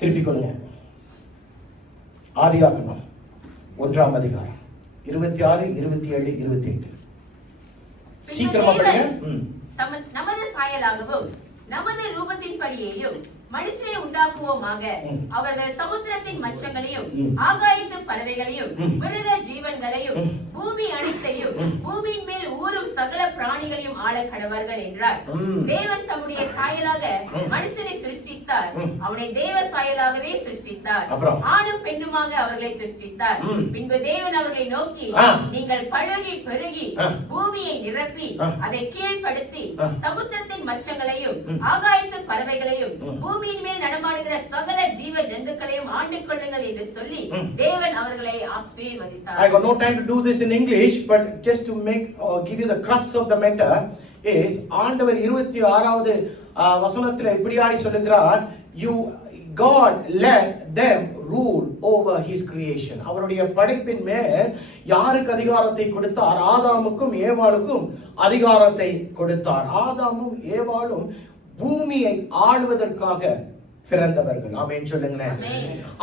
திருப்பிக் கொள்ளுங்க. ஆதியாகமம் 1ஆம் அதிகாரம் 26, 27, 28. சீக்கிரமா படிங்க. நமது சாயலாகவும் நமது ரூபத்தின்படியேயும் மனுஷனை உண்டாக்குவோமாக. அவர்கள் சமுத்திரத்தின் மச்சங்களையும் ஆகாயத்து பறவைகளையும் மிருக ஜீவன்களையும் பூமி அனைத்தையும் பூமியின் மேல் ஊறும் சகல பிராணிகளையும் ஆள கடவர்கள் என்றார். தேவன் தம்முடைய சாயலாக மனுஷனை சிருஷ்டித்தார். அவனை தேவ சாயலாகவே சிருஷ்டித்தார். ஆணும் பெண்ணுமாக அவர்களை சிருஷ்டித்தார். பின்பு தேவன் அவர்களை நோக்கி, நீங்கள் பழுகி பெருகி பூமியை நிரப்பி அதை கீழ்ப்படுத்தி சமுத்திரத்தின் மச்சங்களையும் ஆகாயத்து பறவைகளையும் பூமியின் மேல் நடமாடுகிற சகல ஜீவ ஜந்துக்களையும் ஆண்டு கொள்ளுங்கள் என்று சொல்லி தேவன் அவர்களை ஆசீர்வதித்தார். I got no time to do this in English, but just to make give you the crux of the matter is ஆண்டவர் 26வது வசனத்தில் இப்படியாய் சொல்லுகிறார், God let them rule over his creation. அவருடைய படைப்பின் மேல் யாருக்கு அதிகாரத்தை கொடுத்தார்? ஆதாமுக்கும் ஏவாளுக்கும் அதிகாரத்தை கொடுத்தார். ஆதாமும் ஏவாளும் பூமியை ஆளுவதற்காக பிறந்தவர்கள். ஆமென் சொல்லுங்களேன்.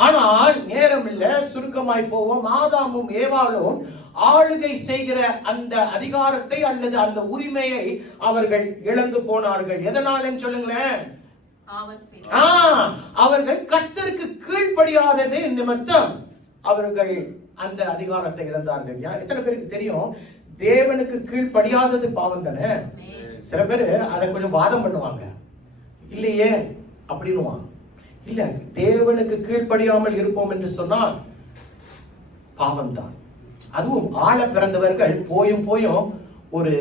ஆனால் நேரம் இல்ல, சுருக்கமாய் போவோம். ஆதாமும் ஏவாளும் ஆளுகை செய்கிற அந்த அதிகாரத்தை அல்லது அந்த உரிமையை அவர்கள் இழந்து போனார்கள். எதனால சொல்லுங்களேன்? அவர்கள் கர்த்தருக்கு கீழ்ப்படியாதது நிமித்தம் அவர்கள் அந்த அதிகாரத்தை இழந்தார்கள். எத்தனை பேருக்கு தெரியும் தேவனுக்கு கீழ்ப்படியாதது பாவம் தானே? சில பேர் அதை கொஞ்சம் வாதம் பண்ணுவாங்க, இல்லையே அப்படின்னுவான். இல்ல, தேவனுக்கு கீழ்ப்படியாமல் இருப்போம் என்று சொன்னால் பாவம் தான். அதுவும் ஆள பிறந்தவர்கள் போயும் ஒரு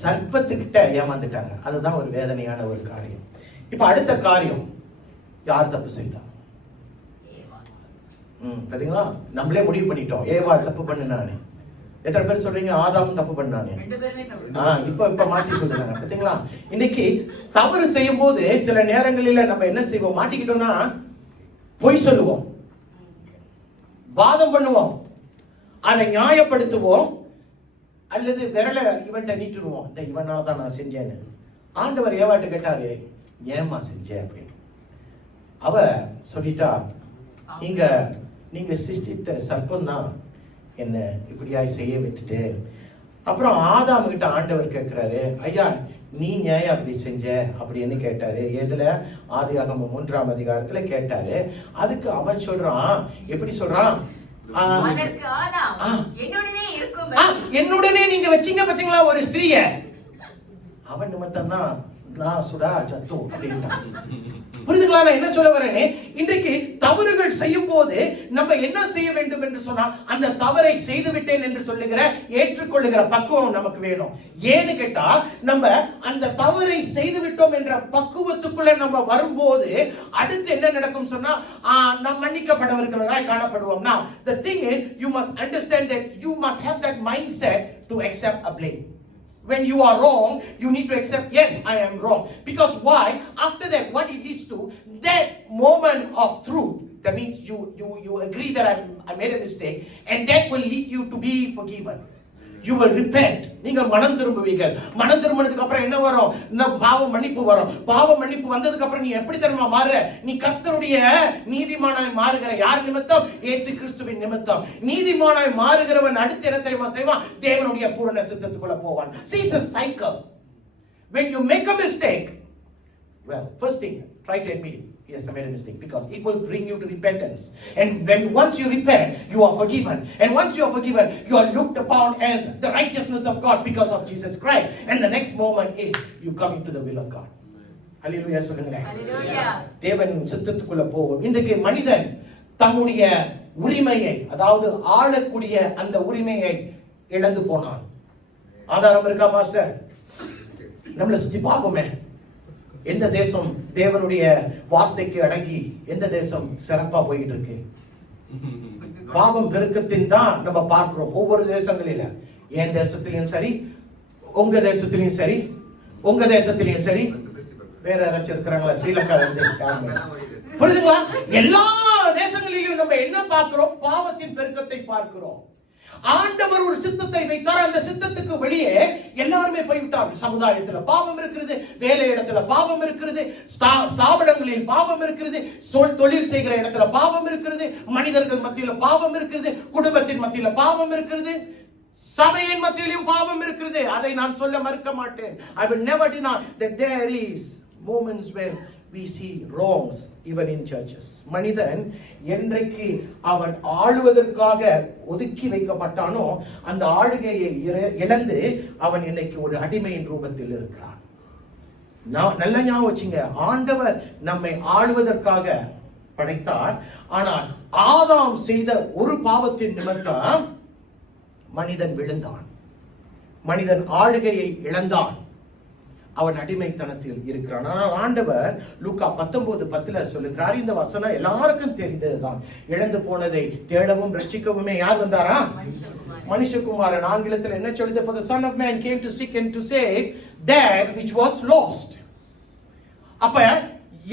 சர்ப்பத்துக்கிட்ட ஏமாந்துட்டாங்க. அதுதான் ஒரு வேதனையான ஒரு காரியம். இப்ப அடுத்த காரியம், யார் தப்பு செய்தா? பாத்தீங்களா, நம்மளே முடிவு பண்ணிட்டோம் ஏவாள் தப்பு பண்ணுனானே. எத்தனை பேர் சொல்றீங்க ஆதாம் தப்பு பண்ணானே? இப்ப மாத்தி சொல்றாங்க. பாத்தீங்களா, இன்னைக்கு தவறு செய்யும் போது சில நேரங்களில நம்ம என்ன செய்வோம்? மாட்டிக்கிட்டோம்னா பொய் சொல்லுவோம், வாதம் பண்ணுவோம், அதை நியாயப்படுத்துவோம், அல்லது விரல இவன்ட்ட நீட்டுருவோம், இந்த இவனால தான் நான் செஞ்சேன்னு. ஆண்டவர் ஏவாட்டு கேட்டாரு, ஏமா செஞ்ச அப்படின்னு. அவ சொல்லிட்டா, நீங்க சிருஷ்டித்த சர்ப்பம் தான் என்ன இப்படியாய் செய்ய விட்டுட்டு. அப்புறம் ஆதாம் கிட்ட ஆண்டவர் கேட்கிறாரு, ஐயா நீ ஏன் அப்படி செஞ்ச அப்படின்னு கேட்டாரு. எதுல? ஆதியாகமம் 3ஆம் அதிகாரத்துல கேட்டாரு. அதுக்கு அவன் சொல்றான், எப்படி சொல்றான்? என்னுடனே நீங்க வச்சீங்க பாத்தீங்களா ஒரு ஸ்திரிய, அவன் நிமித்தம் தான் நான் சுடா சத்து அப்படின்ட்டான். புரிந்துங்களா நான் என்ன சொல்ல வரேனே? இன்றைக்கு தவறுகள் செய்யும் போது நம்ம என்ன செய்ய வேண்டும் என்று சொன்னால், அந்த தவறை செய்து விட்டேன் என்று சொல்லுகிற ஏற்றுக்கொள்ளுகிற பக்குவம் நமக்கு வேணும். ஏன்னு கேட்டா, நம்ம அந்த தவறை செய்து விட்டோம் என்ற பக்குவத்துக்குள்ள நம்ம வரும்போது அடுத்து என்ன நடக்கும் சொன்னா, நாம் மன்னிக்கப்பட்டவர்களாய் காணப்படுவோம். Now the thing is, you must understand that you must have that mindset to accept a blame. When you are wrong, you need to accept, yes, I am wrong. Because why? After that, what it leads to, that moment of truth, that means you agree that I made a mistake, and that will lead you to be forgiven. You will repent. நீங்கள் மனம் திரும்புவீர்கள். மனம் திரும்பினதுக்கு அப்புறம் என்ன வரும்? பாவ மன்னிப்பு வரும். பாவ மன்னிப்பு வந்ததுக்கு அப்புறம் நீ எப்படி தெரியுமா மாறுற? நீ கர்த்தருடைய நீதிமானாய் மாறுகிற. யார் நிமித்தம்? இயேசு கிறிஸ்துவின் நிமித்தம். நீதிமானாய் மாறுகிறவன் அடுத்து என்ன தெரியுமா செய்வான்? தேவனுடைய பூரண சித்தத்துக்குள்ள போவான். See, it's a cycle. When you make a mistake, well, first thing, try to admit it. Yes, I made a mistake, because it will bring you to repentance. And once you repent, you are forgiven. And once you are forgiven, you are looked upon as the righteousness of God because of Jesus Christ. And the next moment is you come into the will of God. Hallelujah, சொல்லுங்க. Hallelujah. தேவன் சித்தத்துக்குள்ள போவோம். இன்றைக்கு மனிதன் தம்முடைய உரிமையை, அதாவது ஆளக்கூடிய அந்த உரிமையை இழந்து போனான். ஆதாரம் இருக்கா மாஸ்டர்? நம்மளை சுத்தி பார்ப்போமே, எந்த தேசம் தேவனுடைய வார்த்தைக்கு அடங்கி எந்த தேசம் சிறப்பா போயிட்டு இருக்கு? பாவம் பெருக்கத்தின் தான் நம்ம பார்க்கிறோம் ஒவ்வொரு தேசங்களில. என் தேசத்திலையும் சரி, உங்க தேசத்திலையும் சரி, உங்க தேசத்திலையும் சரி, வேற யாராச்சும் இருக்கிறாங்களா? ஸ்ரீலங்கா புரியுதுங்களா? எல்லா தேசங்களிலும் நம்ம என்ன பார்க்கிறோம்? பாவத்தின் பெருக்கத்தை பார்க்கிறோம். ஆண்டவர் ஒரு சித்தத்தை வைத்தார். அந்த சித்தத்துக்கு வெளியே எல்லாருமே போய்விட்டார்கள். சமுதாயத்துல பாவம் இருக்கிறது, வேலை இடத்துல பாவம் இருக்கிறது, ஸ்தாபனங்களில் பாவம் இருக்கிறது, தொழில் செய்கிற இடத்துல பாவம் இருக்கிறது, மனிதர்கள் மத்தியில பாவம் இருக்கிறது, குடும்பத்தின் மத்தியில பாவம் இருக்கிறது, சபையின் மத்தியிலும் பாவம் இருக்கிறது. அதை நான் சொல்ல மறுக்க மாட்டேன். I will never deny that there is moments when we see wrongs even in churches. மனிதன் என்றைக்கு அவன் ஆளுவதற்காக ஒதுக்கி வைக்கப்பட்டானோ அந்த ஆளுகையை இழந்து அவன் இன்னைக்கு ஒரு அடிமையின் ரூபத்தில் இருக்கிறான். நல்ல ஞாபகம் வச்சுங்க, ஆண்டவர் நம்மை ஆளுவதற்காக படைத்தார். ஆனால் ஆதாம் செய்த ஒரு பாவத்தின் நிமித்தம் மனிதன் விழுந்தான், மனிதன் ஆளுகையை இழந்தான், அவன் அடிமைத்தனத்தில் இருக்கிறான். ஆனால் ஆண்டவர் லூக்கா 19:10 சொல்லுகிறார், இந்த வசனம் எல்லாருக்கும் தெரிந்ததுதான், இழந்து போனதை தேடவும் ரட்சிக்கவுமே யார் வந்தாரா? மனுஷகுமாரன். ஆங்கிலத்தில் என்ன சொல்லுது? For the son of man came to seek and to save that which was lost. அப்ப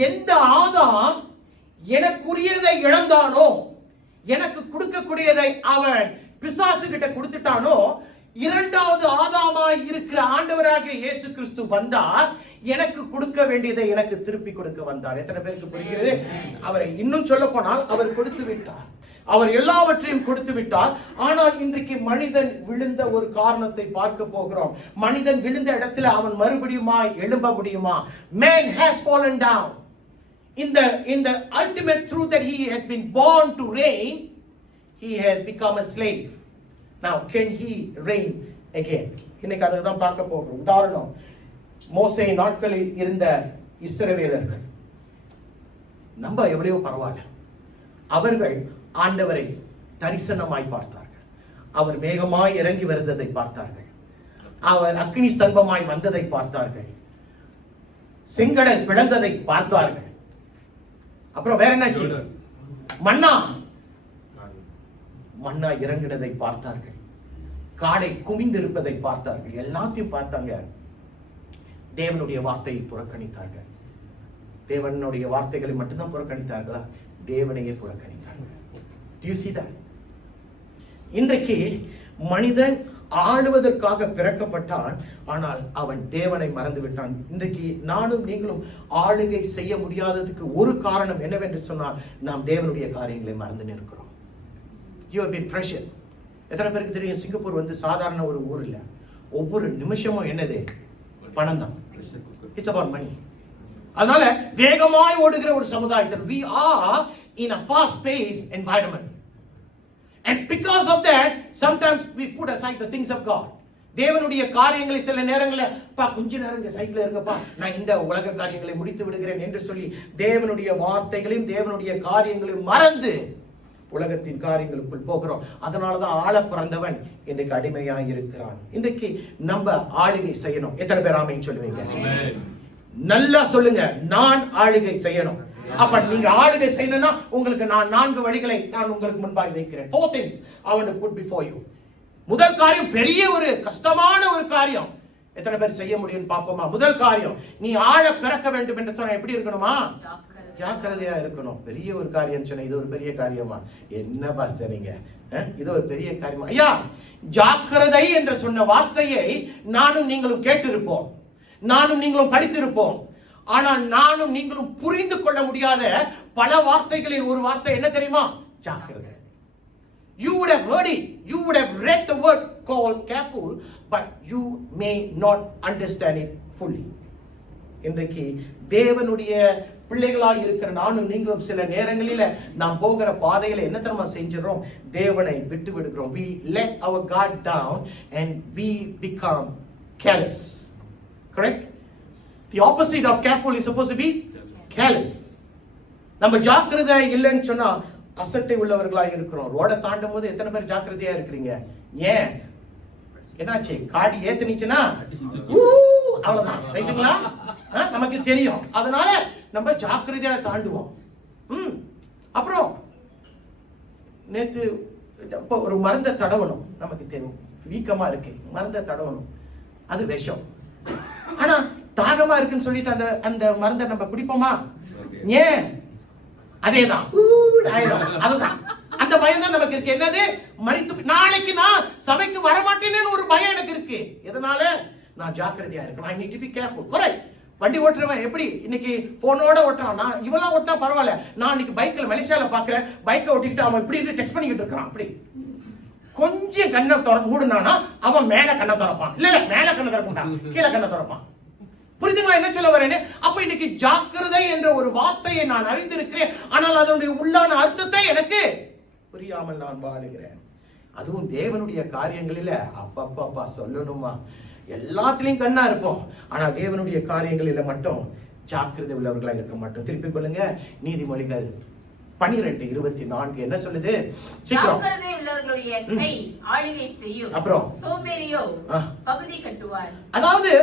எந்த ஆதாம் எனக்குரியதை இழந்தானோ, எனக்கு கொடுக்கக்கூடியதை அவன் பிசாசு கிட்ட கொடுத்துட்டானோ, இரண்டாவது ஆதாமாய் இருக்கிற ஆண்டவராகிய இயேசு கிறிஸ்து வந்தார். எனக்கு கொடுக்க வேண்டியதை எனக்கு திருப்பி கொடுக்க வந்தார். எத்தனை பேருக்கு புரிகிறது? அவரை இன்னும் சொல்ல போனால் அவர் கொடுத்து விட்டார், அவர் எல்லாவற்றையும் கொடுத்து விட்டார். ஆனால் இன்றைக்கு மனிதன் விழுந்த ஒரு காரணத்தை பார்க்க போகிறோம். மனிதன் விழுந்த இடத்துல அவன் மறுபடியுமா எழும்ப முடியுமா? Man has fallen down. In the ultimate truth that he has been born to reign, he has become a slave. Now, can he reign again? இன்னைக்கு அதை தான் பார்க்க போகிறோம். உதாரணம், மோசே நாட்களில் இருந்த இஸ்ரவேலர்கள் நம்ம எவ்வளவோ பரவாயில்ல. அவர்கள் ஆண்டவரை தரிசனமாய் பார்த்தார்கள், அவர் மேகமாய் இறங்கி வருவதை பார்த்தார்கள், அவர் அக்னி ஸ்தம்பமாய் வந்ததை பார்த்தார்கள், செங்கடல் பிளந்ததை பார்த்தார்கள். அப்புறம் வேற என்னாச்சு? மன்னா இறங்கினதை பார்த்தார்கள், காடை குமிந்திருப்பதை பார்த்தார்கள், எல்லாத்தையும் பார்த்தாங்க. தேவனுடைய வார்த்தையை புறக்கணித்தார்கள். தேவனுடைய வார்த்தைகளை மட்டும்தான் புறக்கணித்தார்களா? தேவனையே புறக்கணித்தார்கள். Do you see that? இன்றைக்கு மனிதன் ஆளுவதற்காக பிறக்கப்பட்டான், ஆனால் அவன் தேவனை மறந்து விட்டான். இன்றைக்கு நானும் நீங்களும் ஆளுகை செய்ய முடியாததுக்கு ஒரு காரணம் என்னவென்று சொன்னால், நாம் தேவனுடைய காரியங்களை மறந்து நிற்கிறோம். You have been pressured. எத்தனை பேருக்கு தெரியும், சிங்கப்பூர் வந்து சாதாரண ஒரு ஊர் இல்ல. ஒவ்வொரு நிமிஷமும் என்னது? பணம் தான். It's about money. அதனால வேகமாய் ஓடுகிற ஒரு சமுதாயத்தில் we are in a fast paced environment. And because of that, sometimes we put aside the things of God. தேவனுடைய காரியங்களை சில நேரங்களில் கொஞ்ச நேரம் இந்த சைட்ல இருங்கப்பா, நான் இந்த உலக காரியங்களை முடித்து விடுகிறேன் என்று சொல்லி தேவனுடைய வார்த்தைகளையும் தேவனுடைய காரியங்களையும் மறந்து உலகத்தின் காரியங்களுக்குள் போகிறோம். அதனாலதான் ஆள பிறந்தவன் இன்றைக்கு அடிமையாக இருக்கிறான். இன்றைக்கு நம்ம ஆளுகை செய்யணும். எத்தனை பேர் ஆமென் சொல்லுவீங்க? நல்லா சொல்லுங்க, நான் ஆளுகை செய்யணும். அப்ப நீங்க ஆளுகை செய்யணும்னா உங்களுக்கு நான் 4 வழிகளை நான் உங்களுக்கு முன்பாக வைக்கிறேன். 4 things I want to put before you. முதல் காரியம் பெரிய ஒரு கஷ்டமான ஒரு காரியம். எத்தனை பேர் செய்ய முடியும் பாப்போமா? முதல் காரியம், நீ ஆள பிறக்க வேண்டும் என்று சொன்னா எப்படி இருக்கணுமா? ஜாக்கிரதையா இருக்கணும். பெரிய ஒரு காரியம் சொன்ன, இது ஒரு பெரிய காரியமா? என்ன பாஸ்டர் நீங்க, இது ஒரு பெரிய காரியமா? ஐயா, ஜாக்கிரதை என்று சொன்ன வார்த்தையை நானும் நீங்களும் கேட்டிருப்போம், நானும் நீங்களும் படித்திருப்போம். ஆனால் நானும் நீங்களும் புரிந்து கொள்ள முடியாத பல வார்த்தைகளில் ஒரு வார்த்தை என்ன தெரியுமா? ஜாக்கிரதை. You would have heard it, you would have read the word called careful, but you may not understand it fully. இன்றைக்கு தேவனுடைய பிள்ளைகளாய் இருக்கிற நானும் நீங்களும் சில நேரங்களில நாம் போகிற பாதையில என்ன தெரியுமா செஞ்சிரோம்? தேவனை விட்டு விடுகிறோம். We let our guard down and we become careless. Correct? The opposite of careful is supposed to be careless. நம்ம ஜாக்கிரதை இல்லைன்னு சொன்னா அசட்டை உள்ளவர்களாக இருக்கிறோம். ரோட தாண்டும் போது எத்தனை பேர் ஜாக்கிரதையா இருக்கிறீங்க? ஏன் என்னாச்சு? காடி ஏத்துனுச்சுன்னா அவ்வளவுதான், ரைட்டுங்களா? நமக்கு தெரியும், அதனால நம்ம ஜாக்கிரதையா தாண்டுவோம். அப்புறம் நேத்து ஒரு மருந்தை தடவணும், நமக்கு தெரியும் வீக்கமா இருக்கு, மருந்தை தடவணும், அது விஷம். ஆனா தாகமா இருக்குன்னு சொல்லிட்டு அந்த மருந்தை நம்ம குடிப்போமா? ஏன்? அதேதான், அதுதான் அந்த அந்த பயம் தான் நமக்கு இருக்கு. என்னது? மரித்து நாளைக்கு நான் சபைக்கு வரமாட்டேன்னு ஒரு பயம் எனக்கு இருக்கு. எதனால? நான் ஜாக்கிரதையா இருக்கணும். I need to be careful. correct. வண்டி ஓட்டுறவன் எப்படி இன்னைக்கு போனோட ஓட்டுறான், நான் இவெல்லாம் ஓட்டினா பரவாயில்ல, நான் இன்னைக்கு பைக்ல மலேசியால பாக்குறேன், பைக்கை ஓட்டிக்கிட்டு அவன் இப்படி டெக்ஸ்ட் பண்ணிக்கிட்டு இருக்கான். அப்படி கொஞ்சம் கண்ணை மூடுனானா அவன் மேல கண்ணை திறப்பான். இல்ல மேல கண்ணை திறப்பான், கீழே கண்ணை திறப்பான். புரியுதுங்களா என்ன சொல்ல வரேன்னு? அப்ப இன்னைக்கு ஜாக்கிரதை என்ற ஒரு வார்த்தையை நான் அறிந்திருக்கிறேன், ஆனால் அதனுடைய உள்ளான அர்த்தத்தை எனக்கு புரியாமல் நான் வாழுகிறேன். அதுவும் தேவனுடைய காரியங்களில அப்பப்பா சொல்லணுமா, எல்லாத்திலையும் கண்ணா இருப்போம், ஆனா தேவனுடைய காரியங்களில மட்டும் ஜாக்கிரதை உள்ளவர்களா இருக்க மாட்டோம். திருப்பிக் கொள்ளுங்க, நீதிமொழிகள் 12:24 என்ன சொல்லுது? ஜாக்கிரதை உள்ளவர்களுடைய கை ஆளுகை செய்யும், அப்புறம் சோம்பேறியோ பகுதி கட்டுவார். அதாவது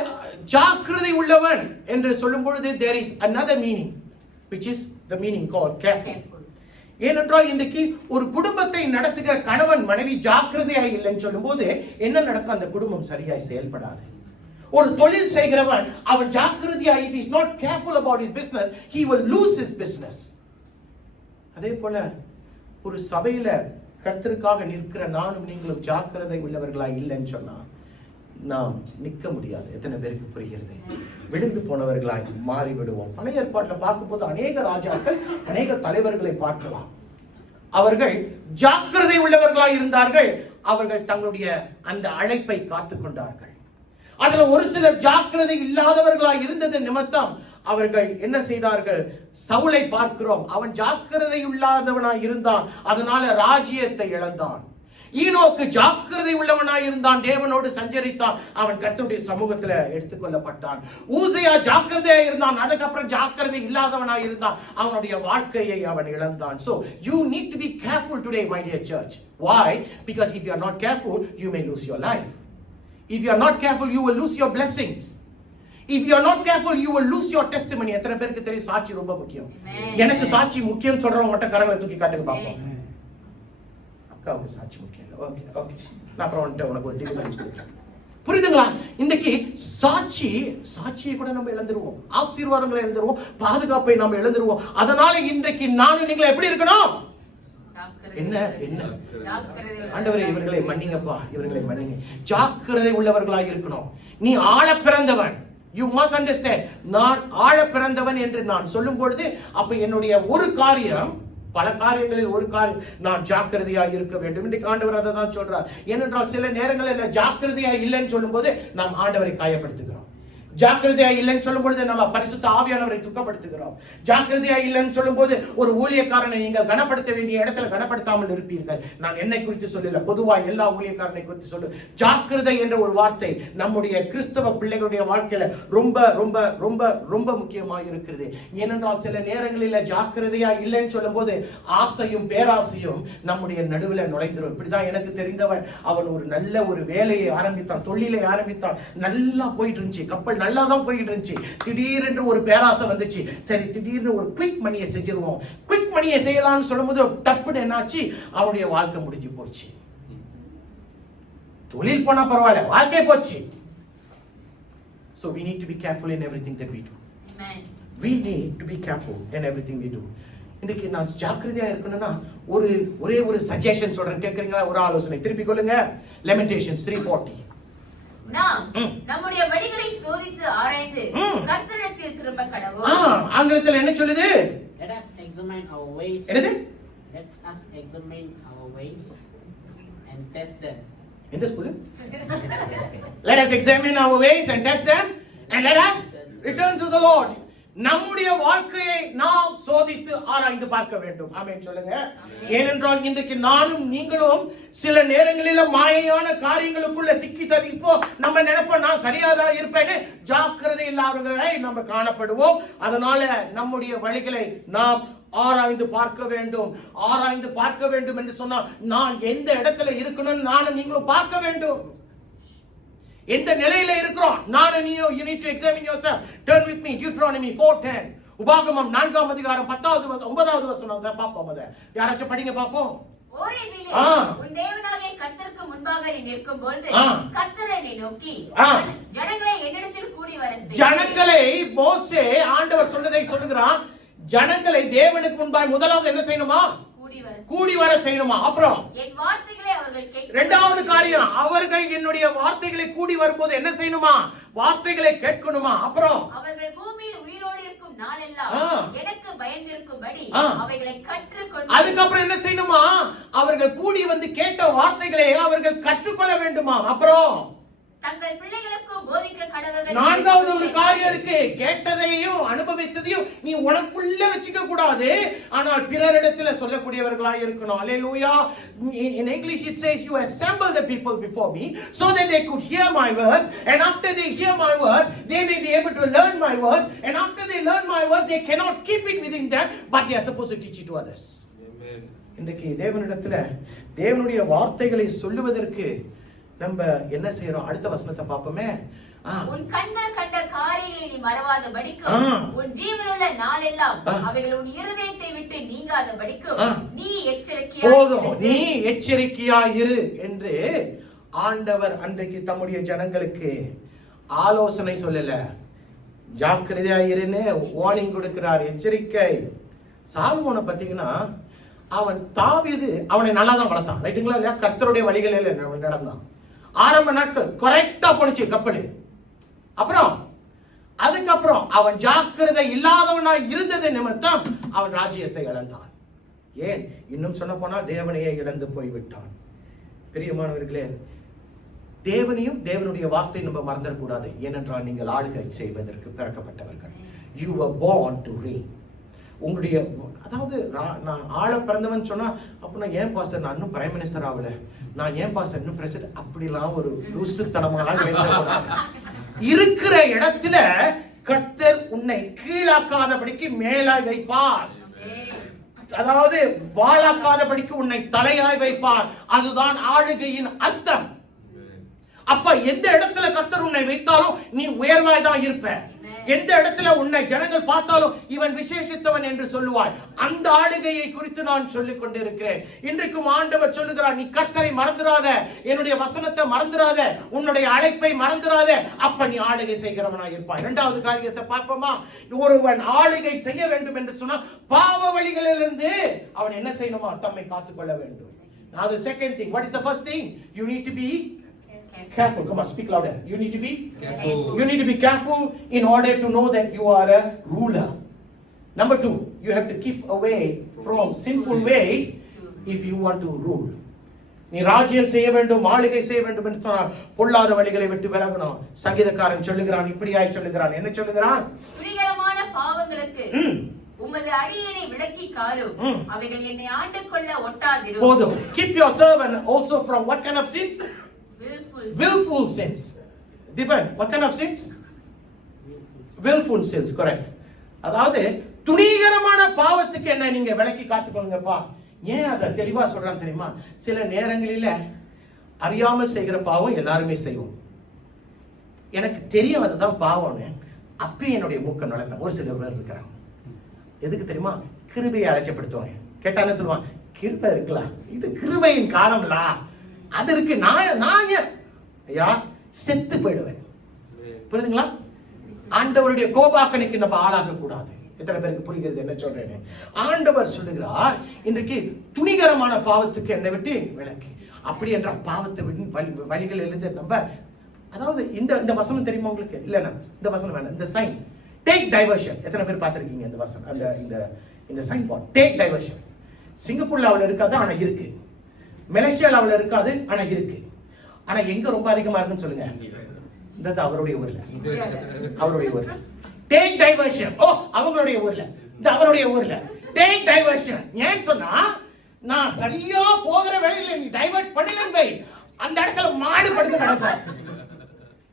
ஜாக்கிரதை உள்ளவன் என்று சொல்லும் பொழுது there is another meaning which is the meaning called careful. ஏனென்றால் இன்றைக்கு ஒரு குடும்பத்தை நடத்துகிற கணவன் மனைவி ஜாக்கிரதையாய் இல்லைன்னு சொல்லும் போது என்ன நடக்கும்? அந்த குடும்பம் சரியாய் செயல்படாது. ஒரு தொழில் செய்கிறவன் அவன் ஜாக்கிரதையாய், if he is not careful about his business, he will lose his business. அதே போல ஒரு சபையில கர்த்தருக்காக நிற்கிற நானும் நீங்களும் ஜாக்கிரதை உள்ளவர்களாய் இல்லைன்னு சொன்னா நாம் நிற்க முடியாது. எத்தனை பேருக்கு புரிகிறது? விழுந்து போனவர்களாய் மாறி விடுவோம். பழைய ஏற்பாட்டுல பார்க்கும்போது அநேக ராஜாக்கள், அநேக தலைவர்களை பார்க்கலாம். அவர்கள் ஜாக்கிரதை உள்ளவர்களாய் இருந்தார்கள். அவர்கள் தங்களுடைய அந்த அழைப்பை காத்துக் கொண்டார்கள். அதுல ஒரு சிலர் ஜாக்கிரதை இல்லாதவர்களாய் இருந்தது நிமித்தம் அவர்கள் என்ன செய்தார்கள்? சவுலை பார்க்கிறோம், அவன் ஜாக்கிரதை இல்லாதவனாய் இருந்தான், அதனால ராஜ்யத்தை இழந்தான். ஈனோக்கு ஜாக்கிரதை உள்ளவனாய் இருந்தான், தேவனோடு சஞ்சரித்தான், அவன் கர்த்தருடைய சமூகத்துல எடுத்துக்கொள்ளப்பட்டான். ஊசியா ஜாக்கிரதையா இருந்தான், அதுக்கப்புறம் ஜாக்கிரதை இல்லாதவனாய் இருந்தான், அவனுடைய வாழ்க்கையை அவன் இழந்தான். So you need to be careful today, my dear church. Why? Because if you are not careful, you may lose your life. If you are not careful, you will lose your blessings. If you are not careful, you will lose your testimony. எத்தனை பேருக்கு தெரியும் சாட்சி ரொம்ப முக்கியம்? எனக்கு சாட்சி முக்கியம் சொல்றவங்க மட்டும் கரங்களை தூக்கி காட்டுங்க பாப்போம். அக்காவுக்கு சாட்சி முக்கியம். ஓகே ஓகே, நான் அப்புறம் உனக்கு ஒரு டிவி அனுப்பிச்சு கொடுக்குறேன். புரியுதுங்களா? இன்னைக்கு சாட்சியை கூட நம்ம இழந்துருவோம், ஆசீர்வாதங்களை இழந்துருவோம், பாதுகாப்பை நம்ம இழந்துருவோம். அதனால இன்றைக்கு நானும் நீங்களும் எப்படி இருக்கணும்? என்ன என்ன ஆண்டவரே, இவர்களை மன்னிங்கப்பா, இவர்களை மன்னிங்க. ஜாக்கிரதை உள்ளவர்களாக இருக்கணும். நீ ஆழ பிறந்தவன். You must understand, நான் ஆழ பிறந்தவன் என்று நான் சொல்லும் பொழுது அப்ப என்னுடைய ஒரு காரியம், பல காரியங்களில் ஒரு காரியம், நான் ஜாக்கிரதையாக இருக்க வேண்டும். இன்றைக்கு ஆண்டவர் அதை தான் சொல்றார். ஏனென்றால் சில நேரங்களில் ஜாக்கிரதையா இல்லைன்னு சொல்லும் போது நாம் ஆண்டவரை காயப்படுத்துகிறோம். ஜாக்கிரதையா இல்லைன்னு சொல்லும் பொழுது நம்ம பரிசுத்த ஆவியானவரை துக்கப்படுத்துகிறோம். ஜாக்கிரதையா இல்லைன்னு சொல்லும் போது ஒரு ஊழியக்காரனை நீங்கள் கனப்படுத்த வேண்டிய இடத்துல கனப்படுத்தாமல் இருப்பீர்கள். நான் என்னை குறித்து சொல்லல, பொதுவா எல்லா ஊழியக்காரனை குறித்து சொல்லு. ஜாக்கிரதை என்ற ஒரு வார்த்தை நம்முடைய கிறிஸ்தவ பிள்ளைகளுடைய வாழ்க்கையில ரொம்ப ரொம்ப ரொம்ப ரொம்ப முக்கியமாக இருக்கிறது. ஏனென்றால் சில நேரங்களில் ஜாக்கிரதையா இல்லைன்னு சொல்லும் போது ஆசையும் பேராசையும் நம்முடைய நடுவில் நுழைந்துடும். இப்படிதான் எனக்கு தெரிந்தவன், அவன் ஒரு நல்ல ஒரு வேலையை ஆரம்பித்தான், தொழிலை ஆரம்பித்தான், நல்லா போயிட்டு இருந்துச்சு, கப்பல் நல்லா தான் போயிட்டு இருந்துச்சு. திடீரென்று ஒரு பேராசை வந்துச்சு. சரி, திடீர்னு ஒரு குயிக் மணியை செஞ்சிருவோம், குயிக் மணியை செய்யலாம்னு சொல்லும்போது டப்புன்னு என்னாச்சு, அவனுடைய வாழ்க்கை முடிஞ்சு போச்சு. தொழில் போனா பரவாயில்ல, வாழ்க்கை போச்சு. So we need to be careful in everything that we do. Amen. We need to be careful in everything we do. இன்னைக்கு நான் ஜாக்கிரதையா இருக்கணும்னா ஒரே ஒரு சஜஷன் சொல்றேன், கேக்குறீங்களா? ஒரு ஆலோசனை திருப்பி கொள்ளுங்க. Lamentations 3:40. நாம் நம்முடைய வழிகளை சோதித்து ஆராய்ந்து கர்த்தரிடத்தில் திரும்ப கடவோம். ஆங்கிலத்தில் என்ன சொல்லுது? Let us examine our ways. என்னது? Let us examine our ways and test them. எந்த school? Let us examine our ways and test them and let us return to the Lord. நம்முடைய வாழ்க்கையை நாம் சோதித்து ஆராய்ந்து பார்க்க வேண்டும். ஆமென் சொல்லுங்க. ஏனென்றால் இன்றைக்கு நானும் நீங்களும் சில நேரங்களில் மாயையான காரியங்களுக்குள்ள சிக்கி தவிப்போம். நம்ம நினைப்போம் நான் சரியாதான் இருப்பேன்னு. ஜாக்கிரதை இல்லாதவர்களை நம்ம காணப்படுவோம். அதனால நம்முடைய வழிகளை நாம் ஆராய்ந்து பார்க்க வேண்டும். ஆராய்ந்து பார்க்க வேண்டும் என்று சொன்னா நான் எந்த இடத்துல இருக்கணும்னு நானும் நீங்களும் பார்க்க வேண்டும். எந்த நிலையில இருக்கிறோம் நானும் நீயும்? You need to examine yourself. Turn with me Deuteronomy 4:10. உபாகமம் 4ஆம் அதிகாரம் 10வது 9வது வசனம் தான் பாப்போம். அத யாராச்சும் படிங்க பாப்போம். ஓரேபிலே உன் தேவனாகிய கர்த்தருக்கு முன்பாக நீ நிற்கும் பொழுது கர்த்தரை நீ நோக்கி ஜனங்களை என்னிடத்தில் கூடி வர செய். ஜனங்களை மோசே ஆண்டவர் சொன்னதை சொல்லுகிறான். ஜனங்களை தேவனுக்கு முன்பாக முதலாவது என்ன செய்யணுமா? கூடி வர செய்யணுமா? அப்புறம் என் வார்த்தைகளை அவர்கள் கேட்க. இரண்டாவது காரியம், அவர்கள் என்னுடைய வார்த்தைகளை கூடி வரும்போது என்ன செய்யணுமா? வார்த்தைகளை கேட்கணுமா? அப்புறம் அவர்கள் பூமியில் உயிரோடு இருக்கும் நாளெல்லாம் எனக்கு பயந்திருக்கும்படி அவைகளை கற்றுக்கொண்டு. அதுக்கப்புறம் என்ன செய்யணுமா? அவர்கள் கூடி வந்து கேட்ட வார்த்தைகளை அவர்கள் கற்றுக்கொள்ள வேண்டுமா? அப்புறம் தங்கள் பிள்ளைகளுக்கு போதிக்க கடவுள். நான்காவது ஒரு காரியம் இருக்கு. கேட்டதையும் அனுபவித்ததையும் நீ உனக்குள்ள வச்சுக்க கூடாது, ஆனால் பிறரிடத்துல சொல்லக்கூடியவர்களாக இருக்கணும். அல்லேலூயா. In English it says you assemble the people before me so that they could hear my words, and after they hear my words they may be able to learn my words, and after they learn my words they cannot keep it within them but they are supposed to teach it to others. Amen. இன்றைக்கு தேவனிடத்துல தேவனுடைய வார்த்தைகளை சொல்லுவதற்கு நம்ம என்ன செய்யறோம்? அடுத்த வசனத்தை பார்ப்போமே. உன் கண்கள் கண்ட காரியங்களை நீ மறவாதபடிக்கு, உன் ஜீவனுள்ள நாளெல்லாம் அவைகள் உன் இருதயத்தை விட்டு நீங்காதபடிக்கு நீ நீ எச்சரிக்கையாயிரு என்று ஆண்டவர் அன்றைக்கு தம்முடைய ஜனங்களுக்கு ஆலோசனை சொல்லல, ஜாக்கிரதையாயிருன்னு வார்னிங் கொடுக்கிறார், எச்சரிக்கை. சாலமோனை பார்த்தீங்கன்னா அவன் தாவீது அவனை நல்லா தான் வளர்த்தான், ரைட்டுங்களா இல்லையா? கர்த்தருடைய வழிகளில் நடந்தான். ஆரம்ப நாட்கள் கரெக்டா போனுச்சு கப்பல். அப்புறம் அதுக்கப்புறம் அவன் ஜாக்கிரதை இல்லாதவனா இருந்தது நிமித்தம் அவன் ராஜ்யத்தை இழந்தான். ஏன்? இன்னும் சொல்ல போனால் தேவனையே இழந்து போய்விட்டான். பிரியமானவர்களே, தேவனையும் தேவனுடைய வார்த்தை நம்ம மறந்துடக்கூடாது. ஏனென்றால் நீங்கள் ஆளுகை செய்வதற்கு பிறக்கப்பட்டவர்கள். You were born to reign. உங்களுடைய, அதாவது நான் ஆள பிறந்தவன் சொன்னா அப்படின்னா ஏன் பாஸ்டர் நான் இன்னும் பிரைம் மினிஸ்டர் ஆகல, நான் ஏன் பாஸ்டர் இன்னும் பிரசிடென்ட், அப்படிலாம் ஒரு லூசுத்தனமாக இருக்கிற இடத்துல கர்த்தர் உன்னை கீழாக்காதபடிக்கு மேலாய் வைப்பார். அதாவது வாழாக்காதபடிக்கு உன்னை தலையாய் வைப்பார். அதுதான் ஆளுகையின் அர்த்தம். அப்ப எந்த இடத்துல கர்த்தர் உன்னை வைத்தாலும் நீ உயர்வாய் தான் இருப்ப. எந்த இடத்துல உன்னை ஜனங்கள் பார்த்தாலும் இவன் விசேஷித்தவன் என்று சொல்லுவாய். அந்த ஆளுகையை குறித்து நான் சொல்லிக் கொண்டிருக்கிறேன். இன்றைக்கும் ஆண்டவர் சொல்லுகிறார், நீ கர்த்தரை மறந்துடாத, என்னுடைய வசனத்தை மறந்துடாத, உன்னுடைய அழைப்பை மறந்துடாத, அப்ப நீ ஆளுகை செய்கிறவனாய் இருப்பாய். இரண்டாவது காரியத்தை பார்ப்போமா? ஒருவன் ஆளுகை செய்ய வேண்டும் என்று சொன்னால் பாவ வழிகளிலிருந்து அவன் என்ன செய்யணுமா? தம்மை காத்துக்கொள்ள வேண்டும். Now the second thing, what is the first thing? You need to be careful. Come on, speak louder. You need to be careful. You need to be careful in order to know that you are a ruler. Number 2, you have to keep away from sinful ways if you want to rule. நீ ராஜ்யம் செய்ய வேண்டும், ஆளுகை செய்ய வேண்டும் என்று சொன்னால் பொல்லாத வழிகளை விட்டு விலகணும். சங்கீதக்காரன் சொல்லுகிறான், இப்படியாய் சொல்லுகிறான். என்ன சொல்லுகிறான்? துணிகரமான பாவங்களுக்கு உமது அடியேனை விலக்கி காரும், அவைகள் என்னை ஆண்டு கொள்ள ஒட்டாதிரும். போதும். Keep your servant also from what kind of sins? Willful sins. Depend. What kind of sins? Willful sins, correct. அதாவது துணிகரமான பாவத்துக்கு என்ன நீங்க விலக்கி காத்துக்கோங்கப்பா. ஏன் அதை தெளிவா சொல்றான் தெரியுமா? சில நேரங்களில அறியாமல் செய்கிற பாவம் எல்லாருமே செய்வோம். எனக்கு தெரியும் அதுதான் பாவம்னு, அப்பயும் என்னுடைய மூக்க நுழைந்த ஒரு சில பேர் இருக்கிறாங்க. எதுக்கு தெரியுமா? கிருபையை அலட்சியப்படுத்துவாங்க. கேட்டானே சொல்லுவான், கிருபை இருக்கலாம், இது கிருபையின் காலம்ல, அது இருக்கு, நான் ஐயா செத்து போயிடுவேன். புரியுதுங்களா? ஆண்டவருடைய கோபாக்கனுக்கு நம்ம ஆளாக கூடாது. எத்தனை பேருக்கு புரிகிறது என்ன சொல்றேன்னு? ஆண்டவர் சொல்லுகிறார், இன்றைக்கு துணிகரமான பாவத்துக்கு என்னை விட்டு விலக்கி, அப்படி என்ற பாவத்தை வழிகள் இருந்து நம்ம, அதாவது இந்த வசனம் தெரியுமா உங்களுக்கு? இல்லைன்னா இந்த வசனம் வேண்டாம். இந்த சைன் டேக் டைவர்ஷன், எத்தனை பேர் பார்த்திருக்கீங்க இந்த வசனம்? அந்த இந்த சைன் போர்ட் டேக் டைவர்ஷன். சிங்கப்பூர்ல அவள் இருக்காது, ஆனா இருக்கு. மலேசியால அவள் இருக்காது, ஆனா இருக்கு. ஆனா எங்க ரொம்ப அதிகமா இருக்குன்னு சொல்லுங்க? இந்த அவருடைய ஊர்ல, அவருடைய ஊர்ல டேக் டைவர்ஷன். ஓ, அவங்களுடைய ஊர்ல, இந்த அவருடைய ஊர்ல டேக் டைவர்ஷன். ஏன் சொன்னா, நான் சரியா போகிற வேலையில நீ டைவர்ட் பண்ணலன்னு வை, அந்த இடத்துல மாடு படுத்து கிடக்கும்.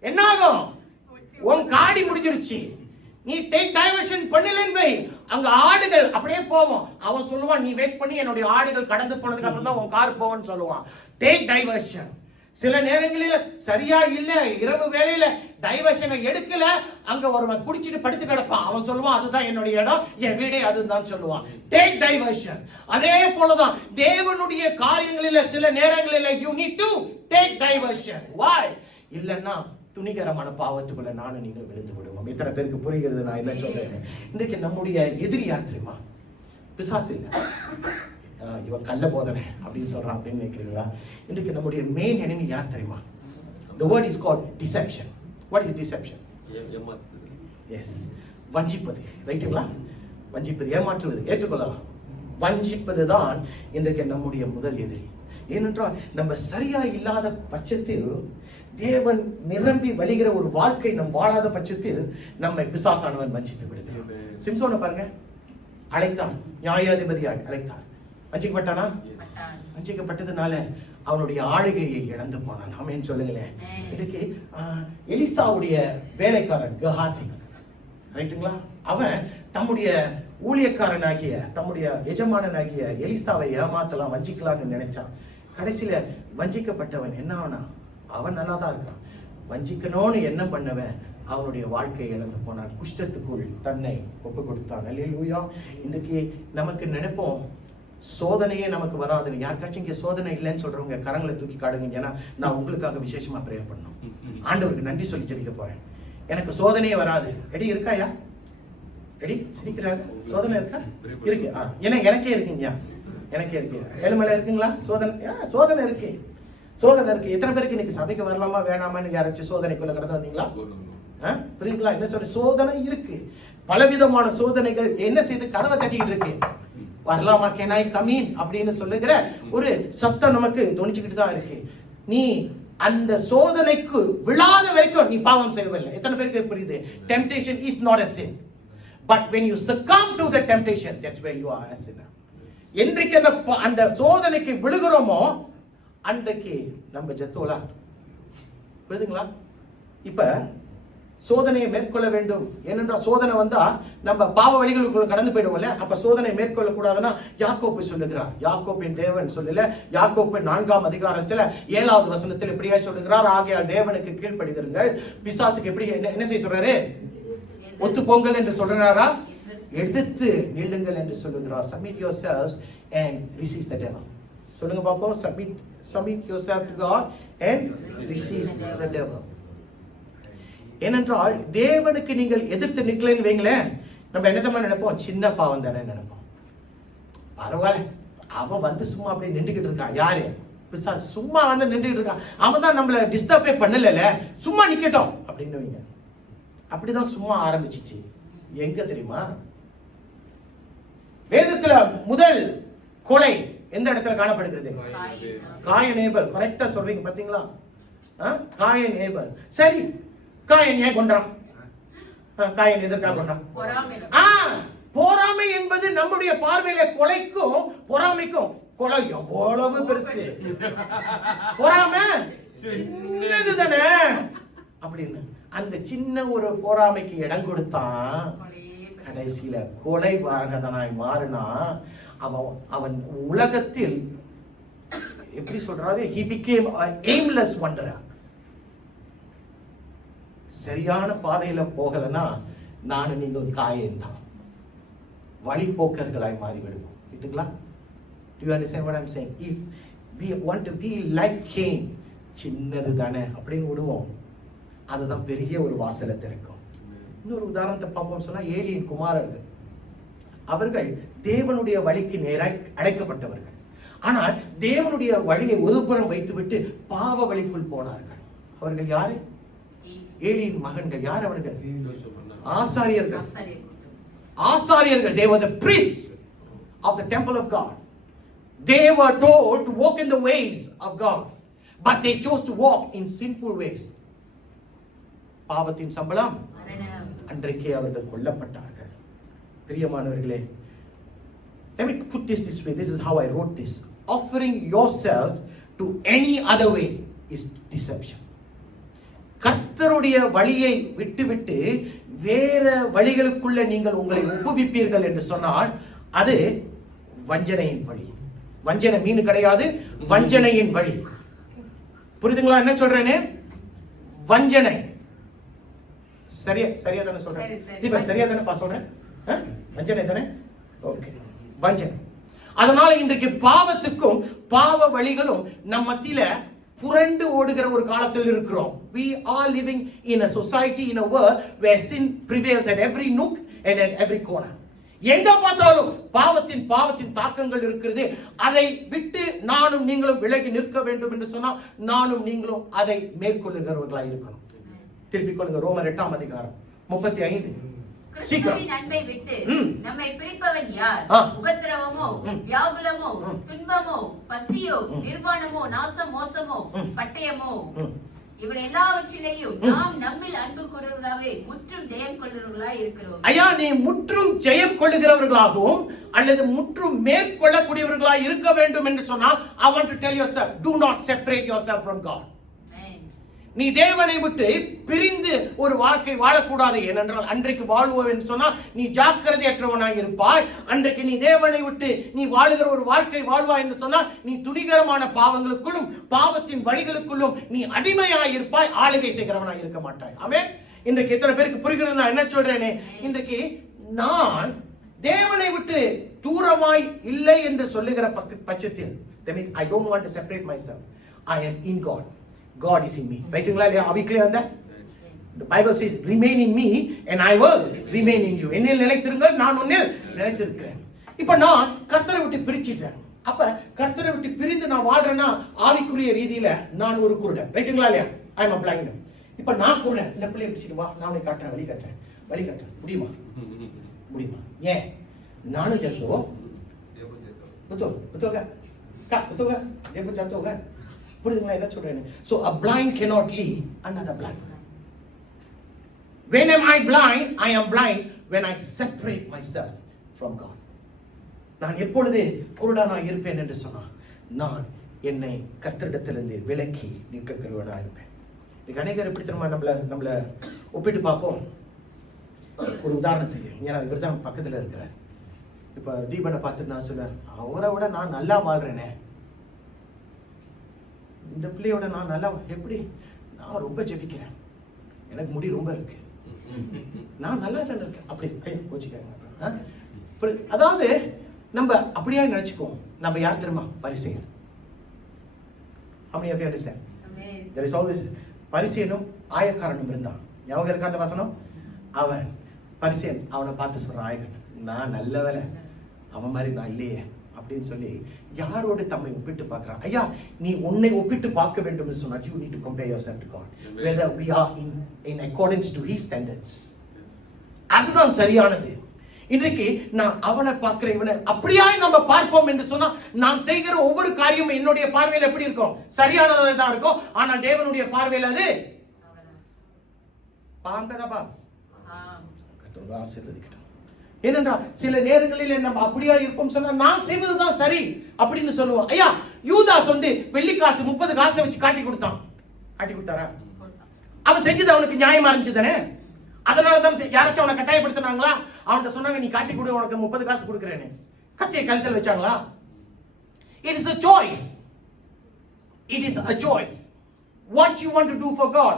என்ன ஆகும்? உன் காடி முடிஞ்சிருச்சு. நீ டேக் டைவர்ஷன் பண்ணலன்னு வை, அங்க ஆடுகள் அப்படியே போவோம். அவன் சொல்லுவான், நீ வெயிட் பண்ணி என்னுடைய ஆடுகள் கடந்து போனதுக்கு அப்புறம் தான் உன் கார் போவோன்னு சொல்லுவான். Take diversion. சில நேரங்களில் சரியா இல்ல, இரவு வேளையில டைவர்ஷனை எடுக்கல, அங்க ஒருவன் குடிச்சிட்டு படுத்து கிடப்பான். அவன் சொல்லுவான், அதுதான் என்னுடைய இடம், என் வீடே அதுதான் சொல்லுவான். Take diversion. அதே போலதான் தேவனுடைய காரியங்களில சில நேரங்களில you need to take diversion. Why? இல்லன்னா துணிகரமான பாவத்துக்குள்ள நானும் நீங்கள் விழுந்து விடுவோம். எத்தனை பேருக்கு புரிகிறது நான் என்ன சொல்றேன்? இன்றைக்கு நம்முடைய எதிரி யார் தெரியுமா? பிசாசு இல்ல. இவன் கள்ள போதனை அப்படின்னு சொல்றான் அப்படின்னு நினைக்கிறீங்களா? இன்றைக்கு நம்முடைய மெயின் எனிமி யார் தெரியுமா? The word is called deception. What is deception? Yes. வஞ்சிப்பது. ரைட்டுங்களா? வஞ்சிப்பது, ஏமாற்றுவது, ஏற்றுக்கொள்ளலாம். வஞ்சிப்பது தான் இன்றைக்கு நம்முடைய முதல் எதிரி. ஏனென்றால் நம்ம சரியா இல்லாத பட்சத்தில், தேவன் நிரம்பி வழிகிற ஒரு வாழ்க்கை நம் வாழாத பட்சத்தில் நம்மை பிசாசானவன் வஞ்சித்து விடுகிறான். சிம்சோனை பாருங்க, அழைத்தான், நியாயாதிபதியாய் அழைத்தான். வஞ்சிக்கப்பட்டானா? வஞ்சிக்கப்பட்டதுனால அவனுடைய ஆளுகையை இழந்து போனான். ஆமென் சொல்லுங்களேன். இன்னைக்கு எலிசாவுடைய வேலைக்காரன் கஹாசி, ரைட்டுங்களா, அவன் தம்முடைய ஊழியக்காரனாகிய தம்முடைய எஜமானனாகிய எலிசாவை ஏமாத்தலாம், வஞ்சிக்கலாம்னு நினைச்சான். கடைசியில வஞ்சிக்கப்பட்டவன் என்ன ஆனா? அவன் நல்லா தான் இருக்கான். வஞ்சிக்கணும்னு என்ன பண்ணவன் அவனுடைய வாழ்க்கையை இழந்து போனான். குஷ்டத்துக்குள் தன்னை ஒப்பு கொடுத்தான். அல்லேலூயா. இன்னைக்கு நமக்கு நினைப்போம் சோதனையே நமக்கு வராதுன்னு. யாருக்காச்சும் இங்க சோதனை இல்லைன்னு சொல்றவங்க கரங்களை தூக்கி காடுங்க. ஏன்னா நான் உங்களுக்காக விசேஷமா பிரேயர் பண்ணணும். ஆண்டவருக்கு நன்றி சொல்லி ஜெபிக்க போறேன். எனக்கு சோதனையே வராது. எடி இருக்காயா? எடி சிரிக்கிறாங்க. சோதனை இருக்கா? இருக்கு. ஏன்னா எனக்கே இருக்குங்க, எனக்கே இருக்கு. ஏழுமலை இருக்குங்களா? சோதனை, சோதனை இருக்கு, சோதனை இருக்கு. எத்தனை பேருக்கு இன்னைக்கு சபைக்கு வரலாமா வேணாமான்னு யாராச்சும் சோதனைக்குள்ள கடந்து வந்தீங்களா? புரியுதுங்களா? என்ன சொல்ற? சோதனை இருக்கு, பலவிதமான சோதனைகள் என்ன செய்து கதவை தட்டிக்கிட்டு இருக்கு. வரலாமா, கேனாய் கமீன் அப்படின்னு சொல்லுகிற ஒரு சத்தம் நமக்கு தோணிச்சுக்கிட்டு தான் இருக்கு. நீ அந்த சோதனைக்கு விழாத வரைக்கும் நீ பாவம் செய்யவில்லை. எத்தனை பேருக்கு புரியுது? Temptation is not a sin, but when you succumb to the temptation, that's where you are a sinner. என்றைக்கு அந்த சோதனைக்கு விழுகிறோமோ அன்றைக்கு நம்ம ஜெத்தோலா. புரியுதுங்களா? இப்ப சோதனையை மேற்கொள்ள வேண்டும். ஏனென்றால் சோதனை வந்தா நம்ம பாவ வழிகளுக்குள்ள கடந்து போயிடுவோம்ல. அப்ப சோதனை மேற்கொள்ள கூடாதுன்னா யாக்கோப்பு சொல்லுகிறார். யாக்கோப்பின் தேவன் சொல்லல, யாக்கோப்பு 4ஆம் அதிகாரத்துல 7வது வசனத்தில் இப்படியே சொல்லுகிறார், ஆகையால் தேவனுக்கு கீழ்ப்படிந்திருங்கள். பிசாசுக்கு எப்படி என்ன செய்ய சொல்றாரு? ஒத்து போங்கள் என்று சொல்றாரா? எதிர்த்து நில்லுங்கள் என்று சொல்லுகிறார். Submit yourselves and resist the devil. சொல்லுங்க பாப்போம். Submit yourself to God and resist the devil. ஏனென்றால் தேவனுக்கு நீங்கள் எதிர்த்து நிற்கலன்னு வைங்களேன், நம்ம என்னத்தமா நினைப்போம்? சின்ன பாவம் தானே நினைப்போம். பரவாயில்ல, அவன் வந்து சும்மா அப்படியே நின்றுகிட்டு இருக்கான். யாரு? பிசாசு. சும்மா வந்து நின்றுகிட்டு இருக்கான். அவன் தான் நம்மள டிஸ்டர்பே பண்ணல, சும்மா நிக்கட்டும் அப்படின்னு வைங்க. அப்படிதான் சும்மா ஆரம்பிச்சிச்சு. எங்க தெரியுமா? வேதத்துல முதல் கொலை எந்த இடத்துல காணப்படுகிறது? காயன் ஏபல். கரெக்டா சொல்றீங்க பாத்தீங்களா? காயன் ஏபல். சரி, காயன் ஏன் கொன்றான்? காயன் எதற்காக கொன்றான்? பொறாமை என்பது நம்முடைய பார்வையில கொலைக்கும் பொறாமைக்கும், கொலை எவ்வளவு பெருசு, பொறாமை சின்னது தானே அப்படின்னு அந்த சின்ன ஒரு பொறாமைக்கு இடம் கொடுத்தான். கடைசியில கொலை வாகதனாய் மாறினா அவன் உலகத்தில் எப்படி சொல்றாரு? he became an aimless wanderer. சரியான பாதையில போகலன்னா நானும் நீங்கள் காயம் தான், வழிபோக்கர்களாய் மாறிவிடுவோம். இல்லைங்களா? Do you understand what I'm saying? If we want to be like Cain, சின்னது தானே அப்படின்னு விடுவோம், அதுதான் பெரிய ஒரு வாசலை திறக்கும். இன்னொரு உதாரணத்தை பார்ப்போம் சொன்னா, ஏலியின் குமாரர்கள் அவர்கள் தேவனுடைய வழிக்கு நேராய் அழைக்கப்பட்டவர்கள். ஆனால் தேவனுடைய வழியை ஒதுப்புறம் வைத்துவிட்டு பாவ வழிக்குள் போனார்கள். அவர்கள் யாரு? ஏலியின் மகன்கள். யார் அவர்கள்? ஆசாரியர்கள். ஆசாரியர்கள். They were the priests of the temple of God. They were told to walk in the ways of God, but they chose to walk in sinful ways. பாவத்தின் சம்பளம் அன்றைக்கே அவர்கள் கொல்லப்பட்டார்கள். பிரியமானவர்களே, let me put this way. This is how I wrote this. Offering yourself to any other way is deception. கர்த்தருடைய வழியை விட்டுவிட்டு வேற வழிகளுக்குள்ள நீங்கள் உங்களை ஒப்புவிப்பீர்கள் என்று சொன்னால் அது வஞ்சனையின் வழி. வஞ்சனை மீன் கிடையாது, வஞ்சனையின் வழி. புரியுதுங்களா என்ன சொல்றேன்னு? வஞ்சனை. சரியா தானே சொல்றேன்? தீபக் சரியா தானே சொல்றேன்? வஞ்சனை தானே? ஓகே, வஞ்சனை. அதனால இன்றைக்கு பாவத்துக்கும் பாவ வழிகளும் நம் மத்தியில புரண்டு ஓடுகிற ஒரு காலத்தில் இருக்கிறோம். We are living in a society, in a world where sin prevails at every nook and at every corner. எங்க பார்த்தாலும் பாவத்தின் தாக்கங்கள் இருக்கிறது. அதை விட்டு நானும் நீங்களும் விலகி நிற்க வேண்டும் என்று சொன்னால் நானும் நீங்களும் அதை மேற்கொள்ளுகிறவர்களாக இருக்கணும். திருப்பிக் கொள்ளுங்க, ரோமர் 8:35. கிறிஸ்துவின் அன்பை விட்டு நம்மை பிரிப்பவன் யார்? உபத்திரவமோ, வியாகுலமோ, துன்பமோ, பசியோ, நிர்வாணமோ, நாசம், மோசமோ, பட்டயமோ, இவன் எல்லாவற்றிலேயும் நாம் நம்மில் அன்பு கூறுகிறவர்களாகவே முற்றும் ஜெயம் கொள்ளுகிறவர்களாய் இருக்கிறோம். ஐயா, நீ முற்றும் ஜெயம் கொள்ளுகிறவர்களாகவும் அல்லது முற்றும் மேற்கொள்ளக்கூடியவர்களாய் இருக்க வேண்டும் என்று சொன்னால், I want to tell yourself, do not separate yourself from God. நீ தேவனை விட்டு பிரிந்து ஒரு வாழ்க்கை வாழக்கூடாது. ஏனென்றால் அன்றைக்கு வாழ்வோம் சொன்னால் நீ ஜாக்கிரதையற்றவனாய் இருப்பாய். அன்றைக்கு நீ தேவனை விட்டு நீ வாழுகிற ஒரு வாழ்க்கை வாழ்வாய் என்று சொன்னால் நீ துணிகரமான பாவங்களுக்குள்ளும் பாவத்தின் வழிகளுக்குள்ளும் நீ அடிமையாய் இருப்பாய், ஆளுகை செய்கிறவனாய் இருக்க மாட்டாய். ஆமென். இன்றைக்கு எத்தனை பேருக்கு புரிகிறது நான் என்ன சொல்றேனே? இன்றைக்கு நான் தேவனை விட்டு தூரமாய் இல்லை என்று சொல்லுகிற பட்சத்தில், that means I don't want to separate myself. I am in God. God is in me. ரைட்டுங்களா இல்லையா? Are we clear on that? The Bible says, remain in me and I will remain in you. என்னில் நிலைத்திருங்கள், நான் உன்னில் நிலைத்திருக்கிறேன். இப்ப நான் கர்த்தரை விட்டு பிரிச்சிட்டேன். அப்ப கர்த்தரை விட்டு பிரிந்து நான் வாழ்றேன்னா ஆவிக்குரிய ரீதியில நான் ஒரு குருடன். ரைட்டுங்களா இல்லையா? I am a blind man. இப்ப நான் குருடன். இந்த பிள்ளையை பிடிச்சிட்டு வா, நான் உனக்கு காட்டுறேன், வழி காட்டுறேன். முடியுமா? ஏன்? நானும் ஜத்தோ betul kan? Dia pun jatuh kan? புரியுதுங்களா என்ன சொல்றேன்? So a blind cannot lead another blind. When am I blind? I am blind when I separate myself from God. நான் எப்பொழுது குருடனாக இருப்பேன் என்று சொன்னால் நான் என்னை கர்த்தரிடத்திலிருந்து விலக்கி நிற்கிறவனாக இருப்பேன். இன்னைக்கு அநேகர் எப்படி தெரியுமா நம்மள ஒப்பிட்டு பார்ப்போம். ஒரு உதாரணத்துக்கு, ஏன்னா இவர் தான் பக்கத்தில் இருக்கிறார். இப்ப தீபனை பார்த்துட்டு நான் சொல்றேன், அவரை விட நான் நல்லா வாழ்றேனே, இந்த பிள்ளையோட நான் நல்லா, எப்படி நான் ரொம்ப ஜெபிக்கிறேன், எனக்கு முடி ரொம்ப இருக்கு, நான் நல்லா தான் இருக்கேன், அப்படி கோச்சிக்காங்க. அதாவது நம்ம அப்படியே நினைச்சுக்குவோம். நம்ம யார் தெரியுமா? பரிசேயன். How many of you understand? There is always பரிசேயனும் ஆயக்காரனும் இருந்தான். ஞாபகம் இருக்கா அந்த வசனம்? அவன் பரிசேயன் அவனை பார்த்து சொல்றான், ஆயக்கன் நான் நல்ல வேலை, அவன் மாதிரி நான் இல்லையே அப்படின்னு சொல்லி யாரோடு தம்மை ஒப்பிட்டு பார்க்கிறான். ஐயா, நீ உன்னை ஒப்பிட்டு பார்க்க வேண்டும் என்று சொன்னா, you need to compare yourself to God, whether we are in accordance to his standards. அதுதான் சரியானது. இன்றைக்கு நான் அவனை பார்க்கிற இவனை அப்படியாய் நம்ம பார்ப்போம் என்று சொன்னா, நான் செய்கிற ஒவ்வொரு காரியமும் என்னுடைய பார்வையில் எப்படி இருக்கும்? சரியானதாக தான் இருக்கும். ஆனால் தேவனுடைய பார்வையில் அது பாங்கதாபா ஆசீர்வதிக்கட்டும். ஏனென்றால் சில நேரங்களில் நம்ம அப்படியா இருப்போம் சொன்னா, நான் செய்வதுதான் சரி அப்படின்னு சொல்லுவோம். ஐயா, யூதாஸ் வெள்ளி காசு 30 காசை வச்சு காட்டி கொடுத்தாரா? அவன் செஞ்சது அவனுக்கு நியாயமா இருந்துச்சு தானே? அதனாலதான் யாராச்சும் அவனை கட்டாயப்படுத்தினாங்களா? அவன்கிட்ட சொன்னாங்க, நீ காட்டி கொடு, உனக்கு 30 காசு கொடுக்கிறேன்னு. கத்தியை கழுத்தில் வச்சாங்களா? It is a choice. It is a choice. What you want to do for God,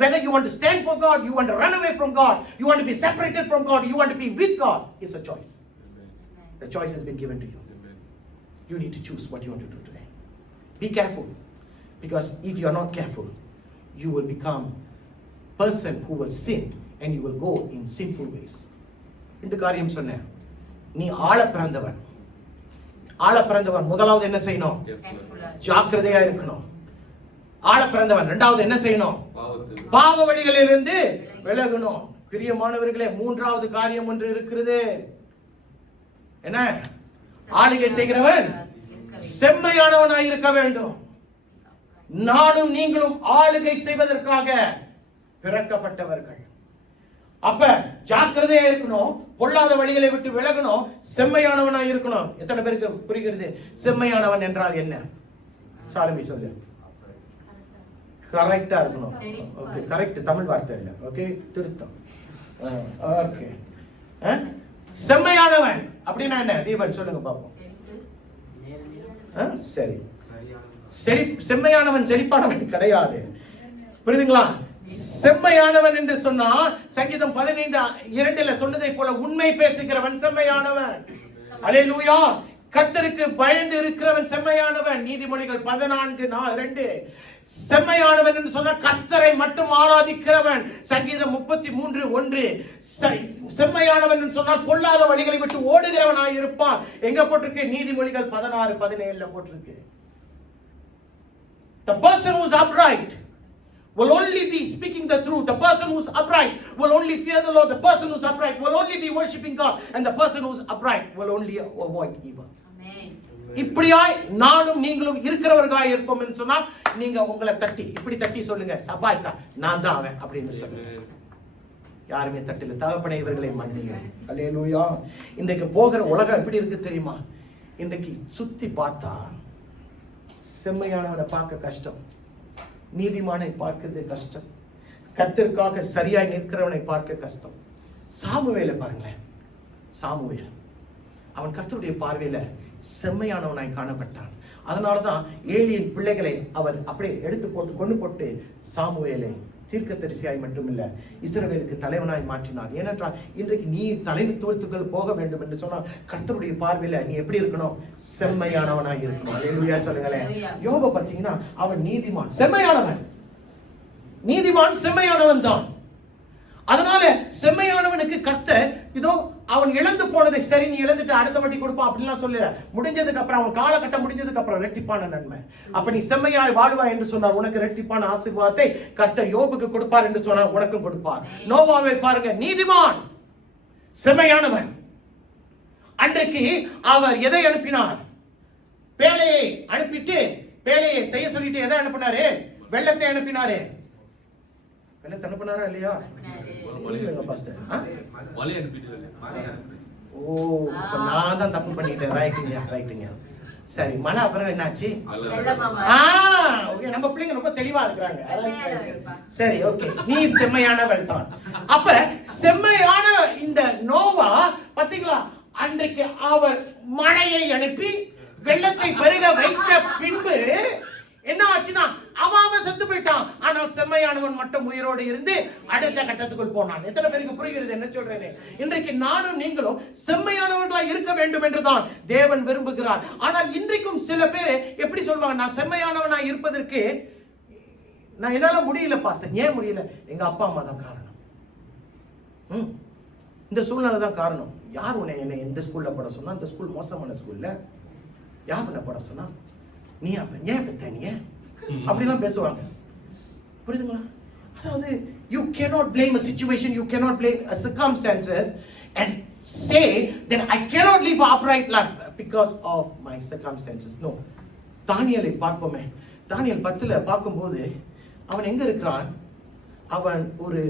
whether you want to stand for God, you want to run away from God, you want to be separated from God, you want to be with God, it's a choice. The choice has been given to you. You need to choose what you want to do today. Be careful, because if you are not careful, you will become a person who will sin and you will go in sinful ways. இந்த காரியம் சொன்னேன். நீ ஆள பிறந்தவன் முதலாவது என்ன செய்யணும்? ஜாக்கிரதையா இருக்கணும். ஆள பிறந்தவன் இரண்டாவது என்ன செய்யணும்? பாவ வழிகளிலிருந்து விலகணும். பிரியமானவர்களே, மூன்றாவது காரியம் ஒன்று இருக்கிறது. என்ன? ஆளுகை செய்கிறவன் செம்மையானவனாய் இருக்க வேண்டும். நானும் நீங்களும் ஆளுகை செய்வதற்காக பிறக்கப்பட்டவர்கள். அப்ப ஜாக்கிரதையா இருக்கணும், பொல்லாத வழிகளை விட்டு விலகணும், செம்மையானவனாய் இருக்கணும். எத்தனை பேருக்கு புரிகிறது செம்மையானவன் என்றால் என்ன? சாலமி சொல்லு. கரெக்டா இருக்கணும். ஓகே, கரெக்ட் தமிழ் வார்த்தை இல்ல. ஓகே, திருத்தம். ஓகே, செம்மையானவன் அப்படின்னா என்ன? தீபன் சொல்லுங்க பாப்போம். சரி, செம்மையானவன் செழிப்பானவன் கிடையாது. புரியுதுங்களா? செம்மையானவன் என்று சொன்னா சங்கீதம் 15:2 சொன்னதை போல உண்மை பேசுகிறவன் செம்மையானவன். அல்லேலூயா. கர்த்தருக்கு பயந்து இருக்கிறவன் செம்மையானவன். நீதிமொழிகள் 14:2 செம்மையானவன் என்று சொன்ன கர்த்தரை மட்டும் ஆராதிக்கிறவன். சங்கீதம் 33:1. செம்மையானவன் என்று சொன்னால் பொல்லாத வழிகளை விட்டு ஓடுகிறவனாய் இருப்பான். எங்க போட்டிருக்கு? நீதிமொழிகள் 16:17 போட்டிருக்கு. The person who is upright will only be speaking the truth. The person who is upright will only fear the Lord. The person who is upright will only be worshiping God. And the person who is upright will only avoid evil. Amen. இப்படியாய் நானும் நீங்களும் இருக்கிறவர்களாய் இருப்போம் என்று சொன்னால் நீங்க உங்களை தட்டி இப்படி தட்டி சொல்லுங்க, சபாஷ் தான், நான் தான் அவன் அப்படின்னு சொல்லுங்க. யாருமே தட்டில. தகப்பனே இவர்களை மன்னிங்க. அல்லேலூயா. இன்றைக்கு போகிற உலகம் எப்படி இருக்கு தெரியுமா? இன்றைக்கு சுத்தி பார்த்தா செம்மையானவனை பார்க்க கஷ்டம், நீதிமானை பார்க்கிறது கஷ்டம், கர்த்தருக்காக சரியாய் நிற்கிறவனை பார்க்க கஷ்டம். சாமுவேலை பாருங்களேன். சாமுவேல் அவன் கர்த்தருடைய பார்வையில செம்மையானவனாய் காணப்பட்டான். அதனாலதான் ஏலியின் பிள்ளைகளை அவர் அப்படியே எடுத்து போட்டு கொண்டு போட்டு சாமுவேலை தீர்க்கதரிசியாய் மட்டுமில்ல இஸ்ரவேலுக்கு தலைவனாய் மாற்றினார். ஏனென்றால் இன்றைக்கு நீ தலைமைத்துவத்துக்குள் போக வேண்டும் என்று சொன்னால் கர்த்தருடைய பார்வையில நீ எப்படி இருக்கணும்? செம்மையானவனாய் இருக்கணும். அல்லேலூயா சொல்லுங்களேன். யோபை பார்த்தீங்கன்னா அவன் நீதிமான், செம்மையானவன். நீதிமான் செம்மையானவன் தான். அதனால செம்மையானவனுக்கு கர்த்தர் இதோ அவன் இழந்து போனதை சரி நீ இழந்துட்டு அடுத்த வட்டி கொடுப்பான் அப்படின்லாம் சொல்லல. முடிஞ்சதுக்கு அப்புறம் அவன் காலகட்டம் முடிஞ்சதுக்கு அப்புறம் ரெட்டிப்பான நன்மை. அப்ப நீ செம்மையாய் வாழ்வாய் என்று சொன்னார் உனக்கு ரெட்டிப்பான ஆசீர்வாதத்தை கர்த்தர் யோபுக்கு கொடுப்பார் என்று சொன்னார் உனக்கும் கொடுப்பார். நோவாவை பாருங்க, நீதிமான், செம்மையானவன். அன்றைக்கு அவர் எதை அனுப்பினார்? பேழையை அனுப்பிட்டு பேழையை செய்ய சொல்லிட்டு எதை அனுப்பினாரு? வெள்ளத்தை அனுப்பினாரு. வெள்ளத்தை அனுப்பினாரா இல்லையா? ஓ, நான் தான் தப்பு பண்ணிட்டேன். ரைட்டுங்க. சரி, மழை அப்புறம் என்னாச்சு? நம்ம பிள்ளைங்க ரொம்ப தெளிவா இருக்கிறாங்க. சரி, ஓகே, நீ செம்மையானவள் தான். அப்ப செம்மையான இந்த நோவா பாத்தீங்களா, அன்றைக்கு அவர் மழையை அனுப்பி வெள்ளத்தை பெருக வைத்த பின்பு என்ன ஆச்சுன்னா அவன் செத்து போயிட்டான். ஆனால் செம்மையானவன் மட்டும் உயிரோடு இருந்து அடுத்த கட்டத்துக்குள் போனான். எத்தனை பேருக்கு புரிகிறது என்ன சொல்றேன்? இன்றைக்கு நானும் நீங்களும் செம்மையானவர்களா இருக்க வேண்டும் என்றுதான் தேவன் விரும்புகிறார். ஆனால் இன்றைக்கும் சில பேர் எப்படி சொல்வாங்க, நான் செம்மையானவனா இருப்பதற்கு நான் என்னால முடியல பாஸ்டர். ஏன் முடியல? எங்க அப்பா அம்மா தான் காரணம். இந்த சூழ்நிலை தான் காரணம். யார் உன்னை என்ன எந்த ஸ்கூல்ல போட சொன்னா? அந்த ஸ்கூல் மோசமான ஸ்கூல்ல. யார் உன்னை போட சொன்னா? நீ ஏன் பெத்த நீ அப்படிலாம் பேசுவாங்க. புரியுதுங்களா? அதாவது you cannot blame a situation, you cannot blame a circumstances and say that I cannot live upright life because of my circumstances. No. தானியேலை பார்ப்போமே. தானியேல் 10ல பார்க்கும்போது அவன் எங்க இருக்கிறான்? அவன் ஒரு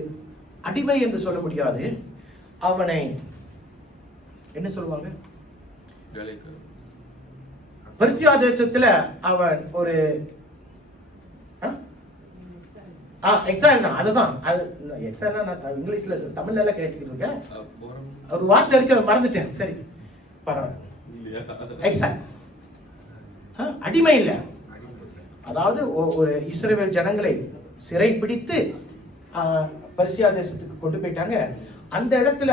அடிமை என்று சொல்ல முடியாது. அவனை என்ன சொல்லுவாங்க? பெர்சியா தேசத்துல அவன் ஒரு எக்ஸாம் தான். அதுதான் எக்ஸாம். நான் இங்கிலீஷ்ல தமிழ்ல எல்லாம் கேட்டுக்கிட்டு இருக்கேன். ஒரு வார்த்தை இருக்கு, மறந்துட்டேன். சரி, பரவாயில்ல. எக்ஸாம் அடிமை இல்ல. அதாவது ஒரு இஸ்ரவேல் ஜனங்களை சிறை பிடித்து பெர்சியா தேசத்துக்கு கொண்டு போயிட்டாங்க. அந்த இடத்துல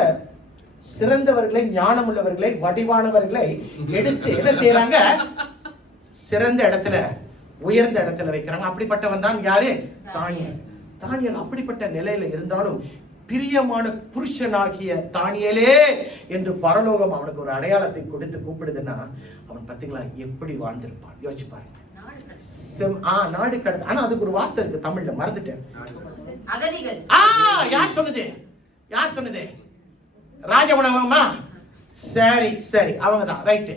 சிறந்தவர்களை, ஞானம் உள்ளவர்களை, வடிவானவர்களை எடுத்து என்ன செய்யறாங்க? சிறந்த இடத்துல, உயர்ந்த இடத்துல வைக்கிறாங்க. அப்படிப்பட்டவன் தான் யாரு? தானியேல். தானியேல் அப்படிப்பட்ட நிலையில இருந்தாலும் பிரியமான புருஷனாகிய தானியேலே என்று பரலோகம் அவனுக்கு ஒரு அடையாளத்தை கொடுத்து கூப்பிடுதுன்னா அவன் பாத்தீங்களா எப்படி வாழ்ந்திருப்பான்? யோசிச்சு பாருங்க. நாடு கடத்து. ஆனா அதுக்கு ஒரு வார்த்தை இருக்கு தமிழ்ல, மறந்துட்டேன். அகதிகள். யார் சொன்னது? ராஜ உணவகமா? சரி, அவங்க தான். ரைட்டு.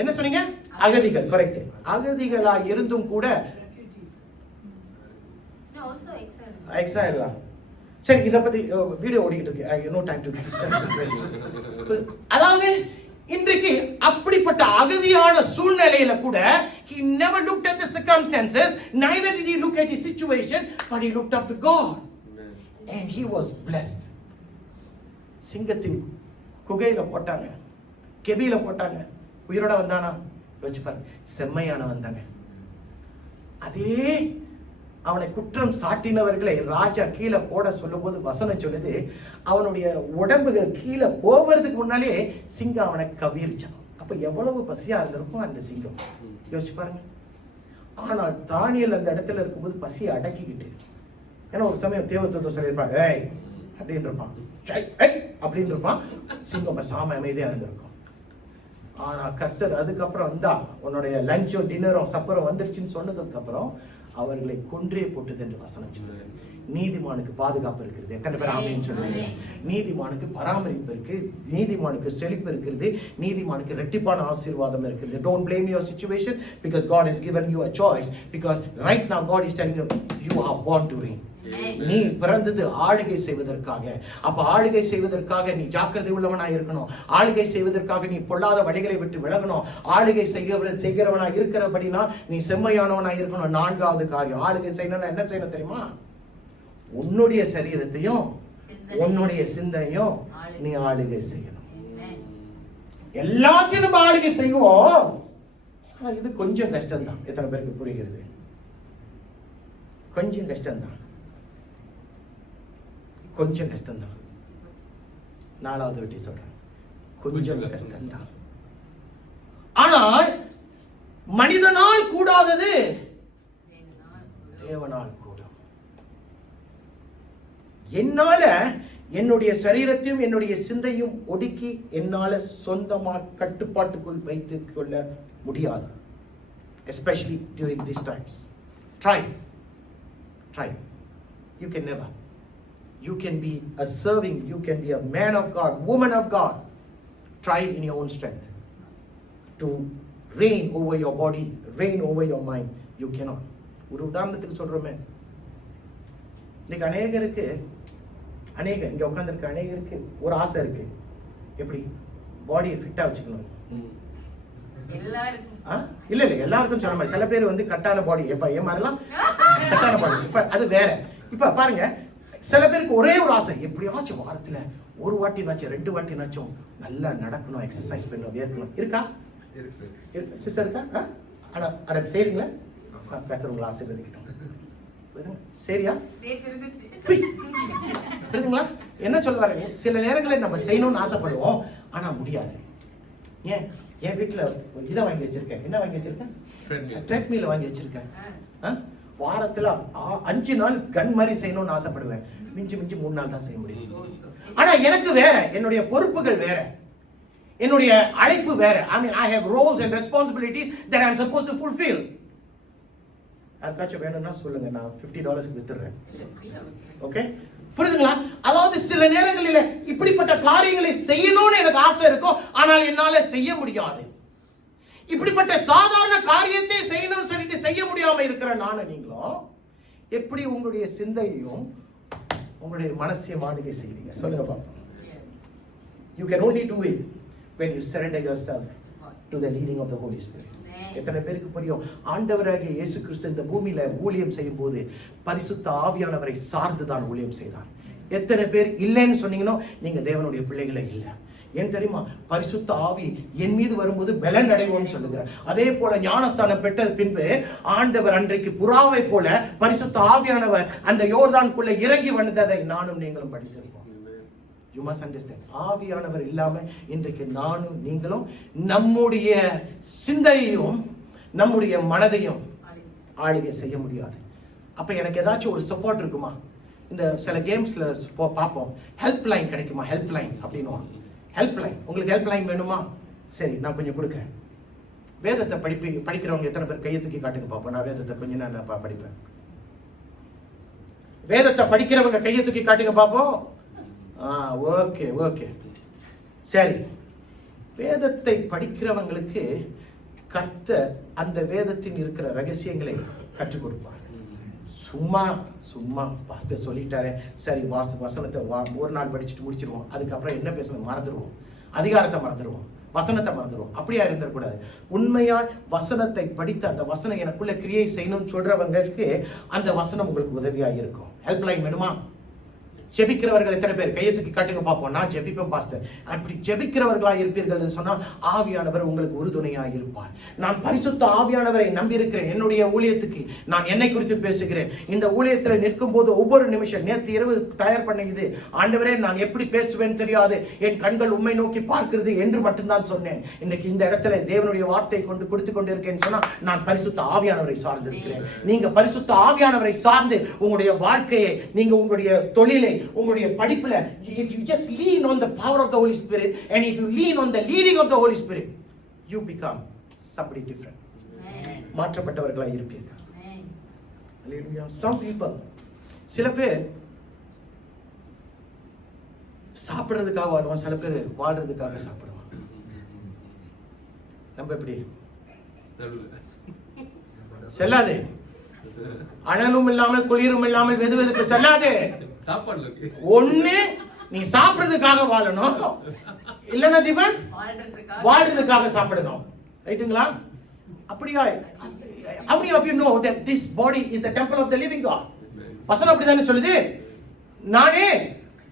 என்ன சொன்னீங்க? அகதிகள். கரெக்ட். அகதிகளா இருந்தும் கூட எக்ஸைல். சரி, இத பத்தி வீடியோ ஓடிக்கிட்டு இருக்கு. I no time to discuss this. அதாவது இன்றைக்கு அப்படிப்பட்ட அகதியான சூழ்நிலையில கூட he never looked at the circumstances, neither did he look at his situation, but he looked up to God. And he was blessed. சிங்கத்தின் குகையில போட்டாங்க, கெபியில போட்டாங்க, உயிரோட வந்தானா? யோசிச்சு பாருங்க. செம்மையான வந்தாங்க. அதே அவனை குற்றம் சாட்டினவர்களை ராஜா கீழே போட சொல்லும் போது வசனம் சொல்லுது, அவனுடைய உடம்புகள் கீழே போவதுக்கு முன்னாலே சிங்கம் அவனை கவிரிச்சான். அப்ப எவ்வளவு பசியா இருந்திருக்கும் அந்த சிங்கம். யோசிச்சு பாருங்க. ஆனால் தானியேல் அந்த இடத்துல இருக்கும்போது பசியை அடக்கிக்கிட்டு, ஏன்னா ஒரு சமயம் தேவதூதன் சொல்லியிருப்பான், ஏய் அப்படின்னு இருப்பான், அப்படின்னு இருப்பான், சிங்கம் பேசாம அமைதியா இருந்திருக்கும். ஆனா கர்த்தர் அதுக்கப்புறம் வந்தா உன்னுடைய லஞ்சோ டின்னரோ சப்பரோ வந்துருச்சுன்னு சொன்னதுக்கு அப்புறம் அவர்களை கொன்றே போட்டது என்று வசனம் சொல்லுது. நீதிமானுக்கு பாதுகாப்பு இருக்கிறது. எத்தனை பேர் ஆமென் சொல்லுங்க? நீதிமானுக்கு பராமரிப்பு இருக்கு, நீதிமானுக்கு செழிப்பு இருக்கிறது, நீதிமானுக்கு இரட்டிப்பான ஆசீர்வாதம் இருக்கிறது. Don't blame your situation because God has given you a choice, because right now God is telling you you are born to reign. நீ பிறந்தது ஆளுகை செய்வதற்காக. அப்ப ஆளுகை செய்வதற்காக நீ ஜாக்கிரதை உள்ளவனாய் இருக்கணும். ஆளுகை செய்வதற்காக நீ பொல்லாத வழிகளை விட்டு விலகணும். ஆளுகை செய்கிறவனாய் இருக்கிறபடினா நீ செம்மையானவனாய் இருக்கணும். 4வது காரியம், ஆளுகை செய்யணும்னா என்ன செய்யணும் தெரியுமா? உன்னுடைய சரீரத்தையும் உன்னுடைய சிந்தையும் நீ ஆளுகை செய்யணும். எல்லாத்தையும் நம்ம ஆளுகை செய்வோம். இது கொஞ்சம் கஷ்டம்தான். எத்தனை பேருக்கு புரிகிறது? கொஞ்சம் கஷ்டம்தான், கொஞ்சம் கஷ்டம்தான். 4வது வெட்டி சொல்றேன், கொஞ்சம் கஷ்டம்தான். ஆனால் மனிதனால் கூடாதது தேவனால் கூடும். என்னால என்னுடைய சரீரத்தையும் என்னுடைய சிந்தையும் ஒடுக்கி என்னால சொந்தமா கட்டுப்பாட்டுக்குள் வைத்துக் கொள்ள முடியாது. Especially during these times. Try. You can never. You can be a serving, you can be a man of God, woman of God. Try in your own strength to reign over your body, reign over your mind. You cannot. ஒரு உதாரணத்துக்கு சொல்றோமே, இன்னைக்கு அநேகருக்கு இங்க உட்கார்ந்திருக்க அநேகருக்கு ஒரு ஆசை இருக்கு. எப்படி? பாடியை ஃபிட்டா வச்சுக்கணும். இல்ல எல்லாருக்கும் சொல்ல மாதிரி. சில பேர் வந்து கட்டான பாடி, ஏமாறலாம் கட்டான பாடி. இப்ப அது வேற. இப்ப பாருங்க, சில பேருக்கு ஒரே ஒரு ஆசை, எப்படியாச்சும் வாரத்துல ஒரு வாட்டி நாச்சும் 2 வாட்டி நாச்சும் நல்லா நடக்கணும், எக்ஸசைஸ் பண்ணணும், வேர்க்கணும். இருக்கா? சிஸ்டர் இருக்கா? அட செய்றீங்களா? கர்த்தர் உங்களை ஆசீர்வதிக்கட்டும். சரியா? புரியுதுங்களா என்ன சொல்ல வரீங்க? சில நேரங்களில் நம்ம செய்யணும்னு ஆசைப்படுவோம், ஆனா முடியாது. ஏன்? என் வீட்டுல இதை வாங்கி வச்சிருக்கேன். என்ன வாங்கி வச்சிருக்கேன்? ட்ரெட்மில் வாங்கி வச்சிருக்கேன். வாரத்துல 5 நாள் கன் மாதிரி செய்யணும்னு ஆசைப்படுவேன். மிஞ்சி 3 நாள் தான் செய்ய முடியும். ஆனா எனக்கு வேற, என்னுடைய பொறுப்புகள் வேற, என்னுடைய அழைப்பு வேற. I mean, I have roles and responsibilities that I am supposed to fulfill. யாருக்காச்சும் வேணும்னா சொல்லுங்க, நான் $50 வித்துறேன். ஓகே, புரியுதுங்களா? அதாவது சில நேரங்களில் இப்படிப்பட்ட காரியங்களை செய்யணும்னு எனக்கு ஆசை இருக்கும், ஆனால் என்னால செய்ய முடியாது. இப்படிப்பட்ட சாதாரண காரியத்தை செய்யணும்னு சொல்லிட்டு செய்ய முடியாம இருக்கிற நானும் நீங்களும் எப்படி உங்களுடைய சிந்தையும் உங்களுடைய மனசையும் ஆளுகை செய்வீங்க? சொல்லுங்க பாப்போம். You can only do it when you surrender yourself to the leading of the Holy Spirit. எத்தனை பேருக்கு புரியும்? ஆண்டவராகிய இயேசு கிறிஸ்து இந்த பூமியில ஊழியம் செய்யும் போது பரிசுத்த ஆவியானவரை சார்ந்துதான் ஊழியம் செய்தார். எத்தனை பேர் இல்லைன்னு சொன்னீங்கன்னா நீங்க தேவனுடைய பிள்ளைகளே இல்லை. ஏன் தெரியுமா? பரிசுத்த ஆவி என் மீது வரும்போது பலன் அடைவோம்னு சொல்லுகிறார். அதே போல ஞானஸ்தானம் பெற்ற பின்பு ஆண்டவர் அன்றைக்கு புறாவை போல பரிசுத்த ஆவியானவர் அந்த யோர்தானுக்குள்ள இறங்கி வந்ததை நானும் நீங்களும் படித்திருக்கோம். You must understand. ஆவியானவர் இல்லாம இன்றைக்கு நானும் நீங்களும் நம்முடைய சிந்தையையும் நம்முடைய மனதையும் ஆளுகை செய்ய முடியாது. அப்ப எனக்கு ஏதாச்சும் ஒரு சப்போர்ட் இருக்குமா? இந்த சில கேம்ஸ்ல பார்ப்போம், ஹெல்ப் லைன் கிடைக்குமா? ஹெல்ப் லைன் அப்படின்னு. ஹெல்ப் லைன், உங்களுக்கு ஹெல்ப் லைன் வேணுமா? சரி, நான் கொஞ்சம் கொடுக்குறேன். வேதத்தை படிக்கிறவங்க எத்தனை பேர் கையை தூக்கி காட்டுங்க பார்ப்போம். நான் வேதத்தை கொஞ்சம் நான் படிப்பேன். வேதத்தை படிக்கிறவங்க கையை தூக்கி காட்டுங்க பார்ப்போம். ஓகே சரி. வேதத்தை படிக்கிறவங்களுக்கு கர்த்தர் அந்த வேதத்தின் இருக்கிற ரகசியங்களை கற்றுக் கொடுப்பார். சும்மா பாஸ்டர் சொல்லிட்டாரே, சரி வசனத்தை ஒரு நாள் படிச்சுட்டு முடிச்சிருவோம், அதுக்கப்புறம் என்ன பேசணும் மறந்துடுவோம், அதிகாரத்தை மறந்துடுவோம், வசனத்தை மறந்துடுவோம். அப்படியா இருந்துடக்கூடாது. உண்மையா வசனத்தை படித்து அந்த வசனம் எனக்குள்ள கிரியை செய்யணும்னு சொல்றவங்களுக்கு அந்த வசனம் உங்களுக்கு உதவியாக இருக்கும். ஹெல்ப் லைன் வேணுமா? ஜெபிக்கிறவர்கள் எத்தனை பேர் கையத்துக்கு காட்டுங்க பார்ப்போம். நான் ஜெபிப்பேன் பாஸ்டர். அப்படி ஜெபிக்கிறவர்களா இருப்பீர்கள் என்று சொன்னால் ஆவியானவர் உங்களுக்கு உறுதுணையாக இருப்பார். நான் பரிசுத்த ஆவியானவரை நம்பி இருக்கிறேன். என்னுடைய ஊழியத்துக்கு நான் என்னை குறித்து பேசுகிறேன். இந்த ஊழியத்தில் நிற்கும் போது ஒவ்வொரு நிமிஷம், நேற்று இரவு தயார் பண்ணிக்குது, ஆண்டவரே நான் எப்படி பேசுவேன் தெரியாது, என் கண்கள் உம்மை நோக்கி பார்க்கிறது என்று மட்டும்தான் சொன்னேன். இன்னைக்கு இந்த இடத்துல தேவனுடைய வார்த்தை கொண்டு கொடுத்து கொண்டு இருக்கேன்னு சொன்னா நான் பரிசுத்த ஆவியானவரை சார்ந்து இருக்கிறேன். நீங்க பரிசுத்த ஆவியானவரை சார்ந்து உங்களுடைய வாழ்க்கையை, நீங்க உங்களுடைய தொழிலை, உங்களுடைய படிப்புல, if you just lean on the power of the Holy Spirit and if you lean on the leading of the Holy Spirit, you become somebody different. மாற்றப்பட்டவர்களாய் இருப்பீர்கள். Hallelujah. Some people, சில பேர் சாப்பிடுறதுக்காக வாழ்வாங்க, சில பேர் வாழ்றதுக்காக சாப்பிடுவாங்க. நம்ம எப்படி செல்லாது? அனலும் இல்லாமல் குளிரும் இல்லாமல் வெதுவெதுக்கு செல்லாது. ஒண்ணு நீ சாப்பிடுறதுக்காக வாழணும், இல்லன்னா தீபன் வாழ்றதுக்காக சாப்பிடணும். ரைட்டுங்களா? அப்படியா? How many of you know that this body is the temple of the living God? வசனம் அப்படிதானே சொல்லுது. நானே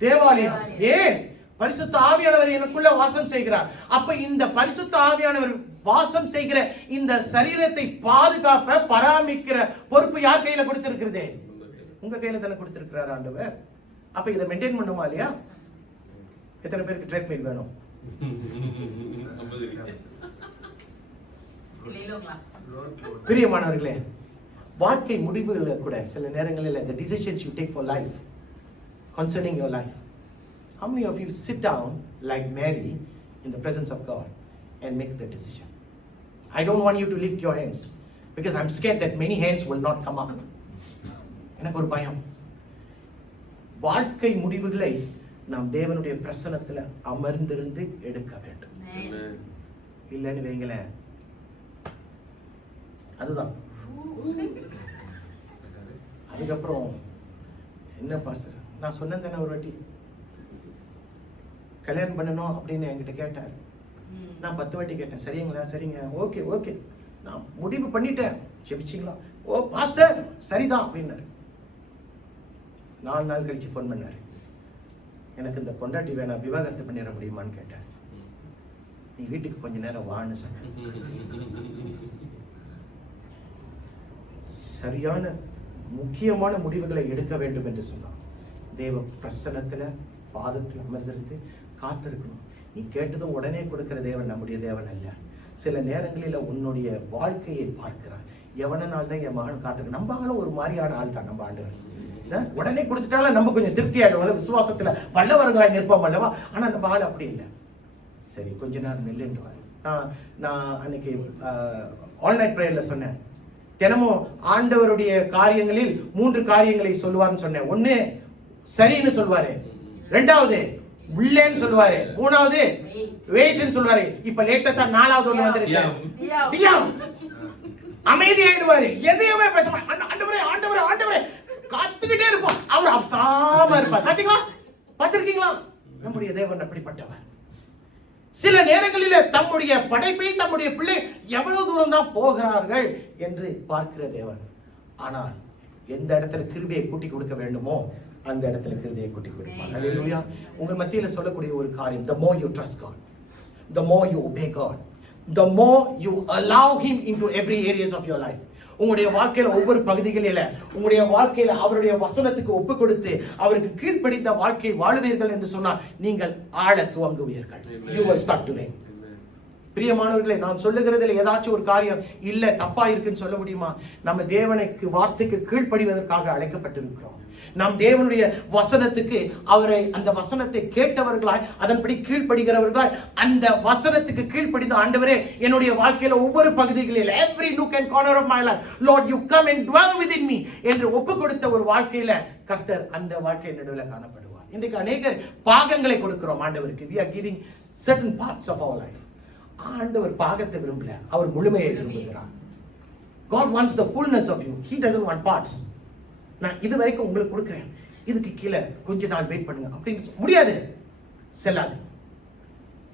தேவாலயம். ஏன்? பரிசுத்த ஆவியானவர் எனக்குள்ள வாசம் செய்கிறார். அப்ப இந்த பரிசுத்த ஆவியானவர் வாசம் செய்கிற இந்த சரீரத்தை பாதுகாப்ப, பராமரிக்கிற பொறுப்பு யார் கையில கொடுத்திருக்கிறது? உங்க கையில தானே கொடுத்திருக்கிறார் ஆண்டவர். அப்ப இதை மெயின்டைன் பண்ணுமா இல்லையா? எத்தனை பேருக்கு ட்ரெட்மில் வேணும்? பிரியமானவர்களே, வாழ்க்கை முடிவுகளை கூட சில நேரங்களில் the decisions you take for life concerning your life, how many of you sit down like Mary in the presence of God and make the decision? I don't want you to lift your hands because I'm scared that many hands will not come up. எனக்கு ஒரு பயம். வாழ்க்கை முடிவுகளை நாம் தேவனுடைய பிரசன்னத்துல அமர்ந்திருந்து எடுக்க வேண்டும். இல்லைன்னு வைங்களேன், அதுதான். அதுக்கப்புறம் என்ன பாஸ்டர், நான் சொன்னேன் தானே ஒரு வாட்டி கல்யாணம் பண்ணணும் அப்படின்னு என்கிட்ட கேட்டார். நான் 10 வாட்டி கேட்டேன். சரிங்களா? சரிங்க, ஓகே ஓகே, நான் முடிவு பண்ணிட்டேன். ஜெபிச்சிங்களா? ஓ பாஸ்டர் சரிதான் அப்படின்னாரு. 4 நாள் கழிச்சு ஃபோன் பண்ணாரு. எனக்கு இந்த பொண்டாட்டி வேணாம், விவாகரத்து பண்ணிட முடியுமான்னு கேட்டேன். நீ வீட்டுக்கு கொஞ்ச நேரம் வான்னு சொன்ன. சரியான முக்கியமான முடிவுகளை எடுக்க வேண்டும் என்று சொன்னான். தேவ பிரசன்னத்துல பாதத்தில் அமர்ந்திருந்து காத்திருக்கணும். நீ கேட்டதும் உடனே கொடுக்கிற தேவன் நம்முடைய தேவன் அல்ல. சில நேரங்களில் உன்னுடைய வாழ்க்கையை பார்க்கிறார். எவனால் தான் என் மகன் காத்திருக்க, நம்பாலும் ஒரு மாதிரியான ஆள் தான் நம்ம ஆண்டவர். உடனே கொடுத்துட்டாலும் நம்ம கொஞ்சம் திருப்தி ஆயிடுவோம், விசுவாசத்துல வல்லவர்களாய் நிற்போம் அல்லவா? ஆனா நம்ம ஆள் அப்படி இல்லை. சரி கொஞ்ச நேரம் நெல்லுன்றார். நான் அன்னைக்கு ஆல் நைட் பிரேயர்ல சொன்னேன், தினமும் ஆண்டவருடைய காரியங்களில் 3 காரியங்களை சொல்லுவார்னு சொன்னேன். 1 சரின்னு சொல்வாரு, 2வது உள்ளேன்னு சொல்லுவாரு, 3வது வெயிட்னு சொல்லுவாரு. இப்ப லேட்டஸ்டா 4வது ஒண்ணு வந்திருக்கு, தியாம். அமைதி ஆயிடுவாரு, எதையுமே பேச மாட்டாரு. ஆண்டவரே ஆண்டவரே ஆண்டவரே காத்துக்கிட்டே இருப்போம், அவர் அப்சாம இருப்பார். பாத்தீங்களா? பார்த்திருக்கீங்களா? நம்முடைய தேவன் அப்படிப்பட்டவர். சில நேரங்களில் தம்முடைய படைப்பை, தம்முடைய பிள்ளை எவ்வளவு தூரம் தான் போகிறார்கள் என்று பார்க்கிற தேவன். ஆனால் எந்த இடத்துல கிருபையை கூட்டி கொடுக்க வேண்டுமோ அந்த இடத்துல கிருபையை கூட்டி கொடுப்பார். ஹல்லேலூயா. உங்க மத்தியில சொல்லக்கூடிய ஒரு காரியம், the more you trust God, the more you obey God, the more you allow him into every areas of your life. உங்களுடைய வாழ்க்கையில ஒவ்வொரு பகுதிகளில உங்களுடைய வாழ்க்கையில அவருடைய வசனத்துக்கு ஒப்பு கொடுத்து அவருக்கு கீழ்ப்படிந்த வாழ்க்கை வாழுவீர்கள் என்று சொன்னால் நீங்கள் ஆள துவங்குவீர்கள். You will start to reign. பிரியமானவர்களே, நான் சொல்லுகிறதுல ஏதாச்சும் ஒரு காரியம் இல்ல தப்பா இருக்குன்னு சொல்ல முடியுமா? நம்ம தேவனுக்கு வார்த்தைக்கு கீழ்ப்படிவதற்காக அழைக்கப்பட்டிருக்கிறோம். நாம் தேவனுடைய வசனத்துக்கு, அவரை அந்த வசனத்தை கேட்டவர்களாய் அதன்படி கீழ்ப்படுகிறவர்களாய் அந்த வசனத்துக்கு கீழ்ப்படிந்த ஆண்டவரே என்னுடைய வாழ்க்கையில ஒவ்வொரு பகுதிகளில் every nook and corner of my life Lord you come and dwell within me என்று ஒப்பு கொடுத்த ஒரு வாழ்க்கையில கர்த்தர் அந்த வாழ்க்கை நடுவில் காணப்படுவார். இன்றைக்கு அநேகர் பாகங்களை கொடுக்கிறோம் ஆண்டவருக்கு. we are giving certain parts of our life. ஆண்டவர் பாகத்தை விரும்பல, அவர் முழுமையை விரும்புகிறார். God wants the fullness of you, he doesn't want parts. நான் இது வரைக்கும் உங்களுக்கு கொடுக்கிறேன், இதுக்கு கீழே கொஞ்ச நாள் வெயிட் பண்ணுங்க அப்படின்னு முடியாது, செல்லாது.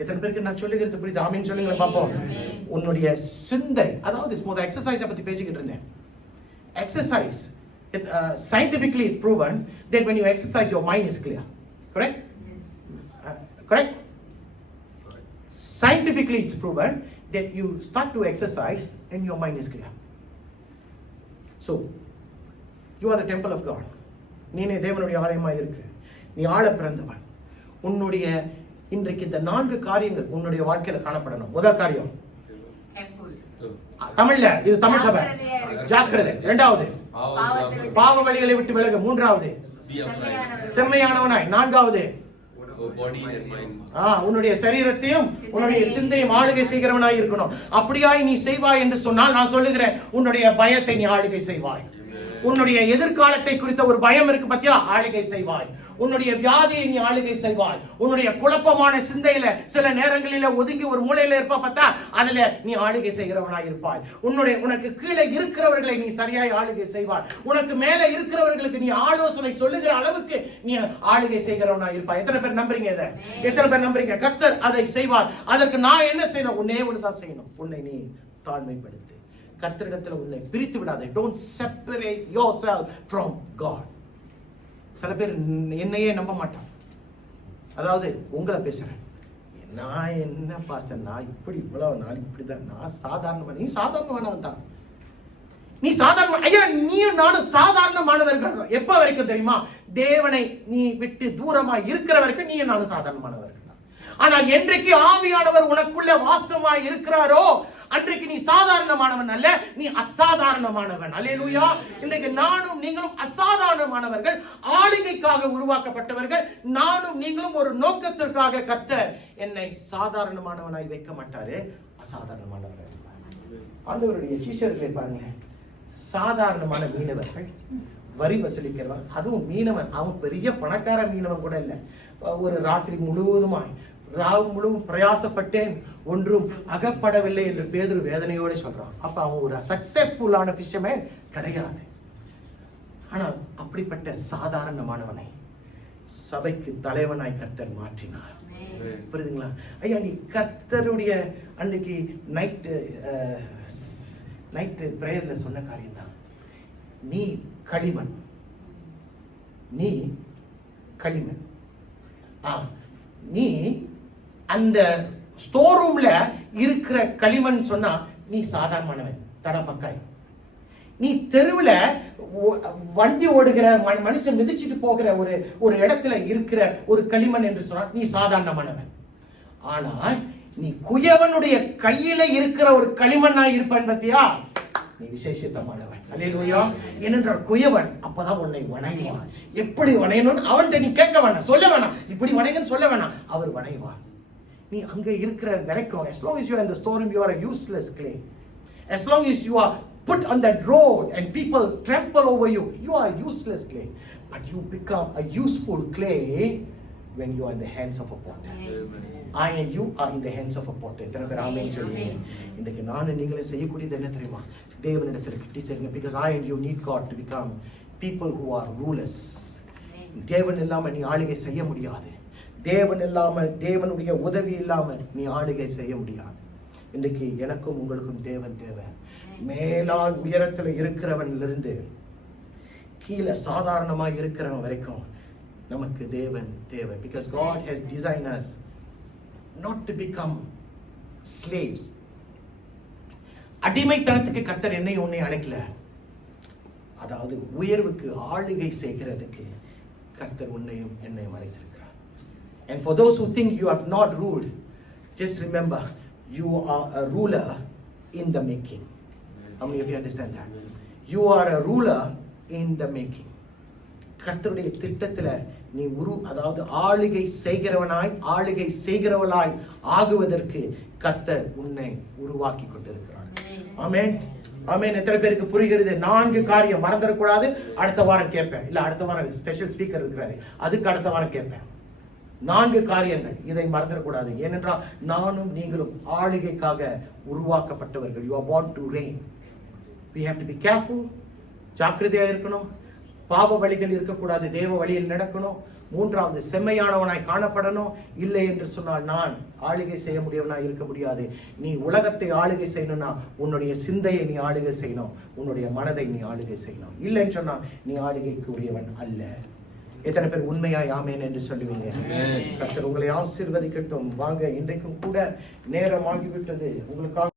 எத்தனை பேருக்கு நான் சொல்லுகிறது புரியுது? ஆமீன் சொல்லுங்க பாப்போம். உன்னுடைய சிந்தை, அதாவது எக்ஸசைஸை பத்தி பேசிக்கிட்டு இருந்தேன். Exercise Scientifically it's proven that when you exercise your mind is clear. Correct? Correct? Scientifically it's proven that you start to exercise and your mind is clear. So you are the temple of God. நீனே தேவனுடைய ஆலயமாய் இருக்கு. நீ ஆள பிறந்தவன். உன்னுடைய இன்றைக்கு இந்த 4 காரியங்கள் உன்னுடைய வாழ்க்கையில காணப்படணும். முதல் காரியம் தமிழ்ல இது தமிழ் சபை ஜாக்கிரதை. இரண்டாவது பாவ வழிகளை விட்டு விலகு. மூன்றாவது செம்மையானவனாய். நான்காவது உன்னுடைய சரீரத்தையும் உன்னுடைய சிந்தையும் ஆளுகை செய்கிறவனாய் இருக்கணும். அப்படியாய் நீ செய்வாய் என்று சொன்னால் நான் சொல்லுகிறேன், உன்னுடைய பயத்தை நீ ஆளுகை செய்வாய். உன்னுடைய எதிர்காலத்தை குறித்த ஒரு பயம் இருக்கு பத்தியா, ஆளுகை செய்வாய். உன்னுடைய வியாதியை நீ ஆளுகை செய்வாய். உன்னுடைய குழப்பமான சிந்தையில சில நேரங்களில ஒதுங்கி ஒரு மூலையில இருப்பா பார்த்தா அதுல நீ ஆளுகை செய்கிறவனாய் இருப்பாய். உனக்கு கீழே இருக்கிறவர்களை நீ சரியாய் ஆளுகை செய்வாய். உனக்கு மேல இருக்கிறவர்களுக்கு நீ ஆலோசனை சொல்லுகிற அளவுக்கு நீ ஆளுகை செய்கிறவனாய் இருப்பாய். எத்தனை பேர் நம்புறீங்க இதை? எத்தனை பேர் நம்புறீங்க? கர்த்தர் அதை செய்வார். அதற்கு நான் என்ன செய்யணும்? உன்னே ஒண்ணுதான் செய்யணும். உன்னை நீ தாழ்மைப்படுத்து. கர்த்தரிடத்துல உன்னை பிரித்து விடாதே. Don't separate yourself from God. சில பேர் என்னையே நம்ப மாட்டான். அதாவது உங்களை பேசுறேன், நான் என்ன பாச, நான் இப்படி இவ்வளவு நாள் இப்படிதான், நான் சாதாரணமான. நீ சாதாரணமானவன் தான். நீ சாதாரண ஐயா, நீயும் நானும் சாதாரணமானவர்கள். எப்ப வரைக்கும் தெரியுமா? தேவனை நீ விட்டு தூரமா இருக்கிற வரைக்கும் நீயும் நானும் சாதாரணமானவர்கள் தான். ஆனால் என்றைக்கு ஆவியானவர் உனக்குள்ள வாசமாய் இருக்கிறாரோ அன்றைக்கு நீ சாதாரணமானவன் அல்ல, நீ அசாதாரணமானவன். அல்லேலூயா. இன்றைக்கு நானும் நீங்களும் அசாதாரணமானவர்கள், ஆளுகைக்காக உருவாக்கப்பட்டவர்கள். நானும் நீங்களும் ஒரு நோக்கத்திற்காக. கர்த்தர் என்னை சாதாரணமானவனாய் வைக்க மாட்டாரு, அசாதாரணமானவர்கள். ஆண்டவருடைய சீஷர்களை பாருங்க, சாதாரணமான மீனவர்கள், வரி வசூலிக்கிறவன். அதுவும் மீனவன், அவன் பெரிய பணக்கார மீனவன் கூட இல்லை. ஒரு ராத்திரி முழுவதுமாய் ராவு முழுவதும் பிரயாசப்பட்டேன், ஒன்றும் அகப்படவில்லை என்று பேதுரு வேதனையோடு சொல்றான். அப்ப அவன் ஒரு சக்சஸ்ஃபுல்லான ஃபிஷர்மேன் கிடையாது. ஆனால் அப்படிப்பட்ட சாதாரணமானவனை சபைக்கு தலைவனாய் கர்த்தர் மாற்றினார். புரியுதுங்களா ஐயா? நீ கர்த்தருடைய அன்னைக்கு நைட்டு பிரேயர்ல சொன்ன காரியம் தான். நீ களிமண், நீ களிமண். நீ அந்த ஸ்டோர் ரூம்ல இருக்கிற களிமண் சொன்னா நீ சாதாரணமானவன், தடப்பக்காய். நீ தெருவுல வண்டி ஓடுகிற மனுஷன் மிதிச்சிட்டு போகிற ஒரு இடத்துல இருக்கிற ஒரு களிமண் என்று சொன்னா நீ சாதாரணமானவன். ஆனா நீ குயவனுடைய கையில இருக்கிற ஒரு களிமண்ணா இருப்பன் பத்தியா, நீ விசேஷித்தமானவன். அல்லேலூயா. ஏனென்றால் குயவன் அப்பதான் உன்னை வணங்குவான். எப்படி வணையணும்னு அவன்கிட்ட நீ கேட்க வேணாம், சொல்ல வேணாம், இப்படி வணைங்கன்னு சொல்ல வேணாம், அவர் வணைவார். நீ அங்க இருக்கிற வரைக்கும், as long as you are in the storeroom, you are a useless clay. As long as you are put on that road and people trample over you, you are a useless clay. But you become a useful clay when you are in the hands of a potter. I and you are in the hands of a potter. எத்தனை பேர் ஆமென் சொல்லுங்க? இன்னைக்கு நான் நீங்களே செய்யக்கூடியது என்ன தெரியுமா? தேவனிடத்தில் கிட்டி சேருங்க. Because I and you need God to become people who are rulers. தேவன் இல்லாம நீ ஆளுகை செய்ய முடியாது. தேவன் இல்லாமல், தேவனுடைய உதவி இல்லாமல் நீ ஆளுகை செய்ய முடியாது. இன்றைக்கு எனக்கும் உங்களுக்கும் தேவன் தேவை. மேலால் உயரத்துல இருக்கிறவனிலிருந்து கீழே சாதாரணமாக இருக்கிறவன் வரைக்கும் நமக்கு தேவன் தேவை. Because God has designed us not to become slaves. அடிமைத்தனத்துக்கு கர்த்தர் என்னை உன்னை அழைக்கல. அதாவது உயர்வுக்கு, ஆளுகை செய்கிறதுக்கு கர்த்தர் உன்னையும் என்னையும் அழைத்திருக்கிறார். And for those who think you have not ruled, just remember you are a ruler in the making. How many of you understand that? You are a ruler in the making. கர்த்தருடைய திட்டத்துல நீ அதாவது ஆளுகை செய்கிறவனாய், ஆளுகை செய்கிறவளாய் ஆகுவதற்கு கர்த்தர் உன்னை உருவாக்கி கொண்டிருக்கிறார். ஆமென், ஆமென். எத்தனை பேருக்கு புரிகிறது? 4 காரியம் மறந்துடக்கூடாது. அடுத்த வாரம் கேட்பேன், இல்ல அடுத்த வாரம் ஸ்பெஷல் ஸ்பீக்கர் இருக்கிறாரு, அதுக்கு அடுத்த வாரம் கேட்பேன். 4 காரியங்கள், இதை மறந்துடக்கூடாது. ஏனென்றால் நானும் நீங்களும் ஆளுகைக்காக உருவாக்கப்பட்டவர்கள். You are born to reign. We have to be careful. ஜாக்கிரதையா இருக்கணும். பாவ வழிகள் இருக்கக்கூடாது, தேவ வழியில் நடக்கணும். மூன்றாவது செம்மையானவனாய் காணப்படணும். இல்லை என்று சொன்னால் நான் ஆளுகை செய்ய முடியவனாய் இருக்க முடியாது. நீ உலகத்தை ஆளுகை செய்யணும்னா உன்னுடைய சிந்தையை நீ ஆளுகை செய்யணும், உன்னுடைய மனதை நீ ஆளுகை செய்யணும். இல்லைன்னு சொன்னா நீ ஆளுகைக்கு உரியவன் அல்ல. எத்தனை பேர் உண்மையாய் ஆமேன் என்று சொல்லுவீங்க? கர்த்தர் உங்களை ஆசீர்வதிக்கட்டும். வாங்க, இன்றைக்கும் கூட நேரம் ஆகிவிட்டது. உங்களுக்காக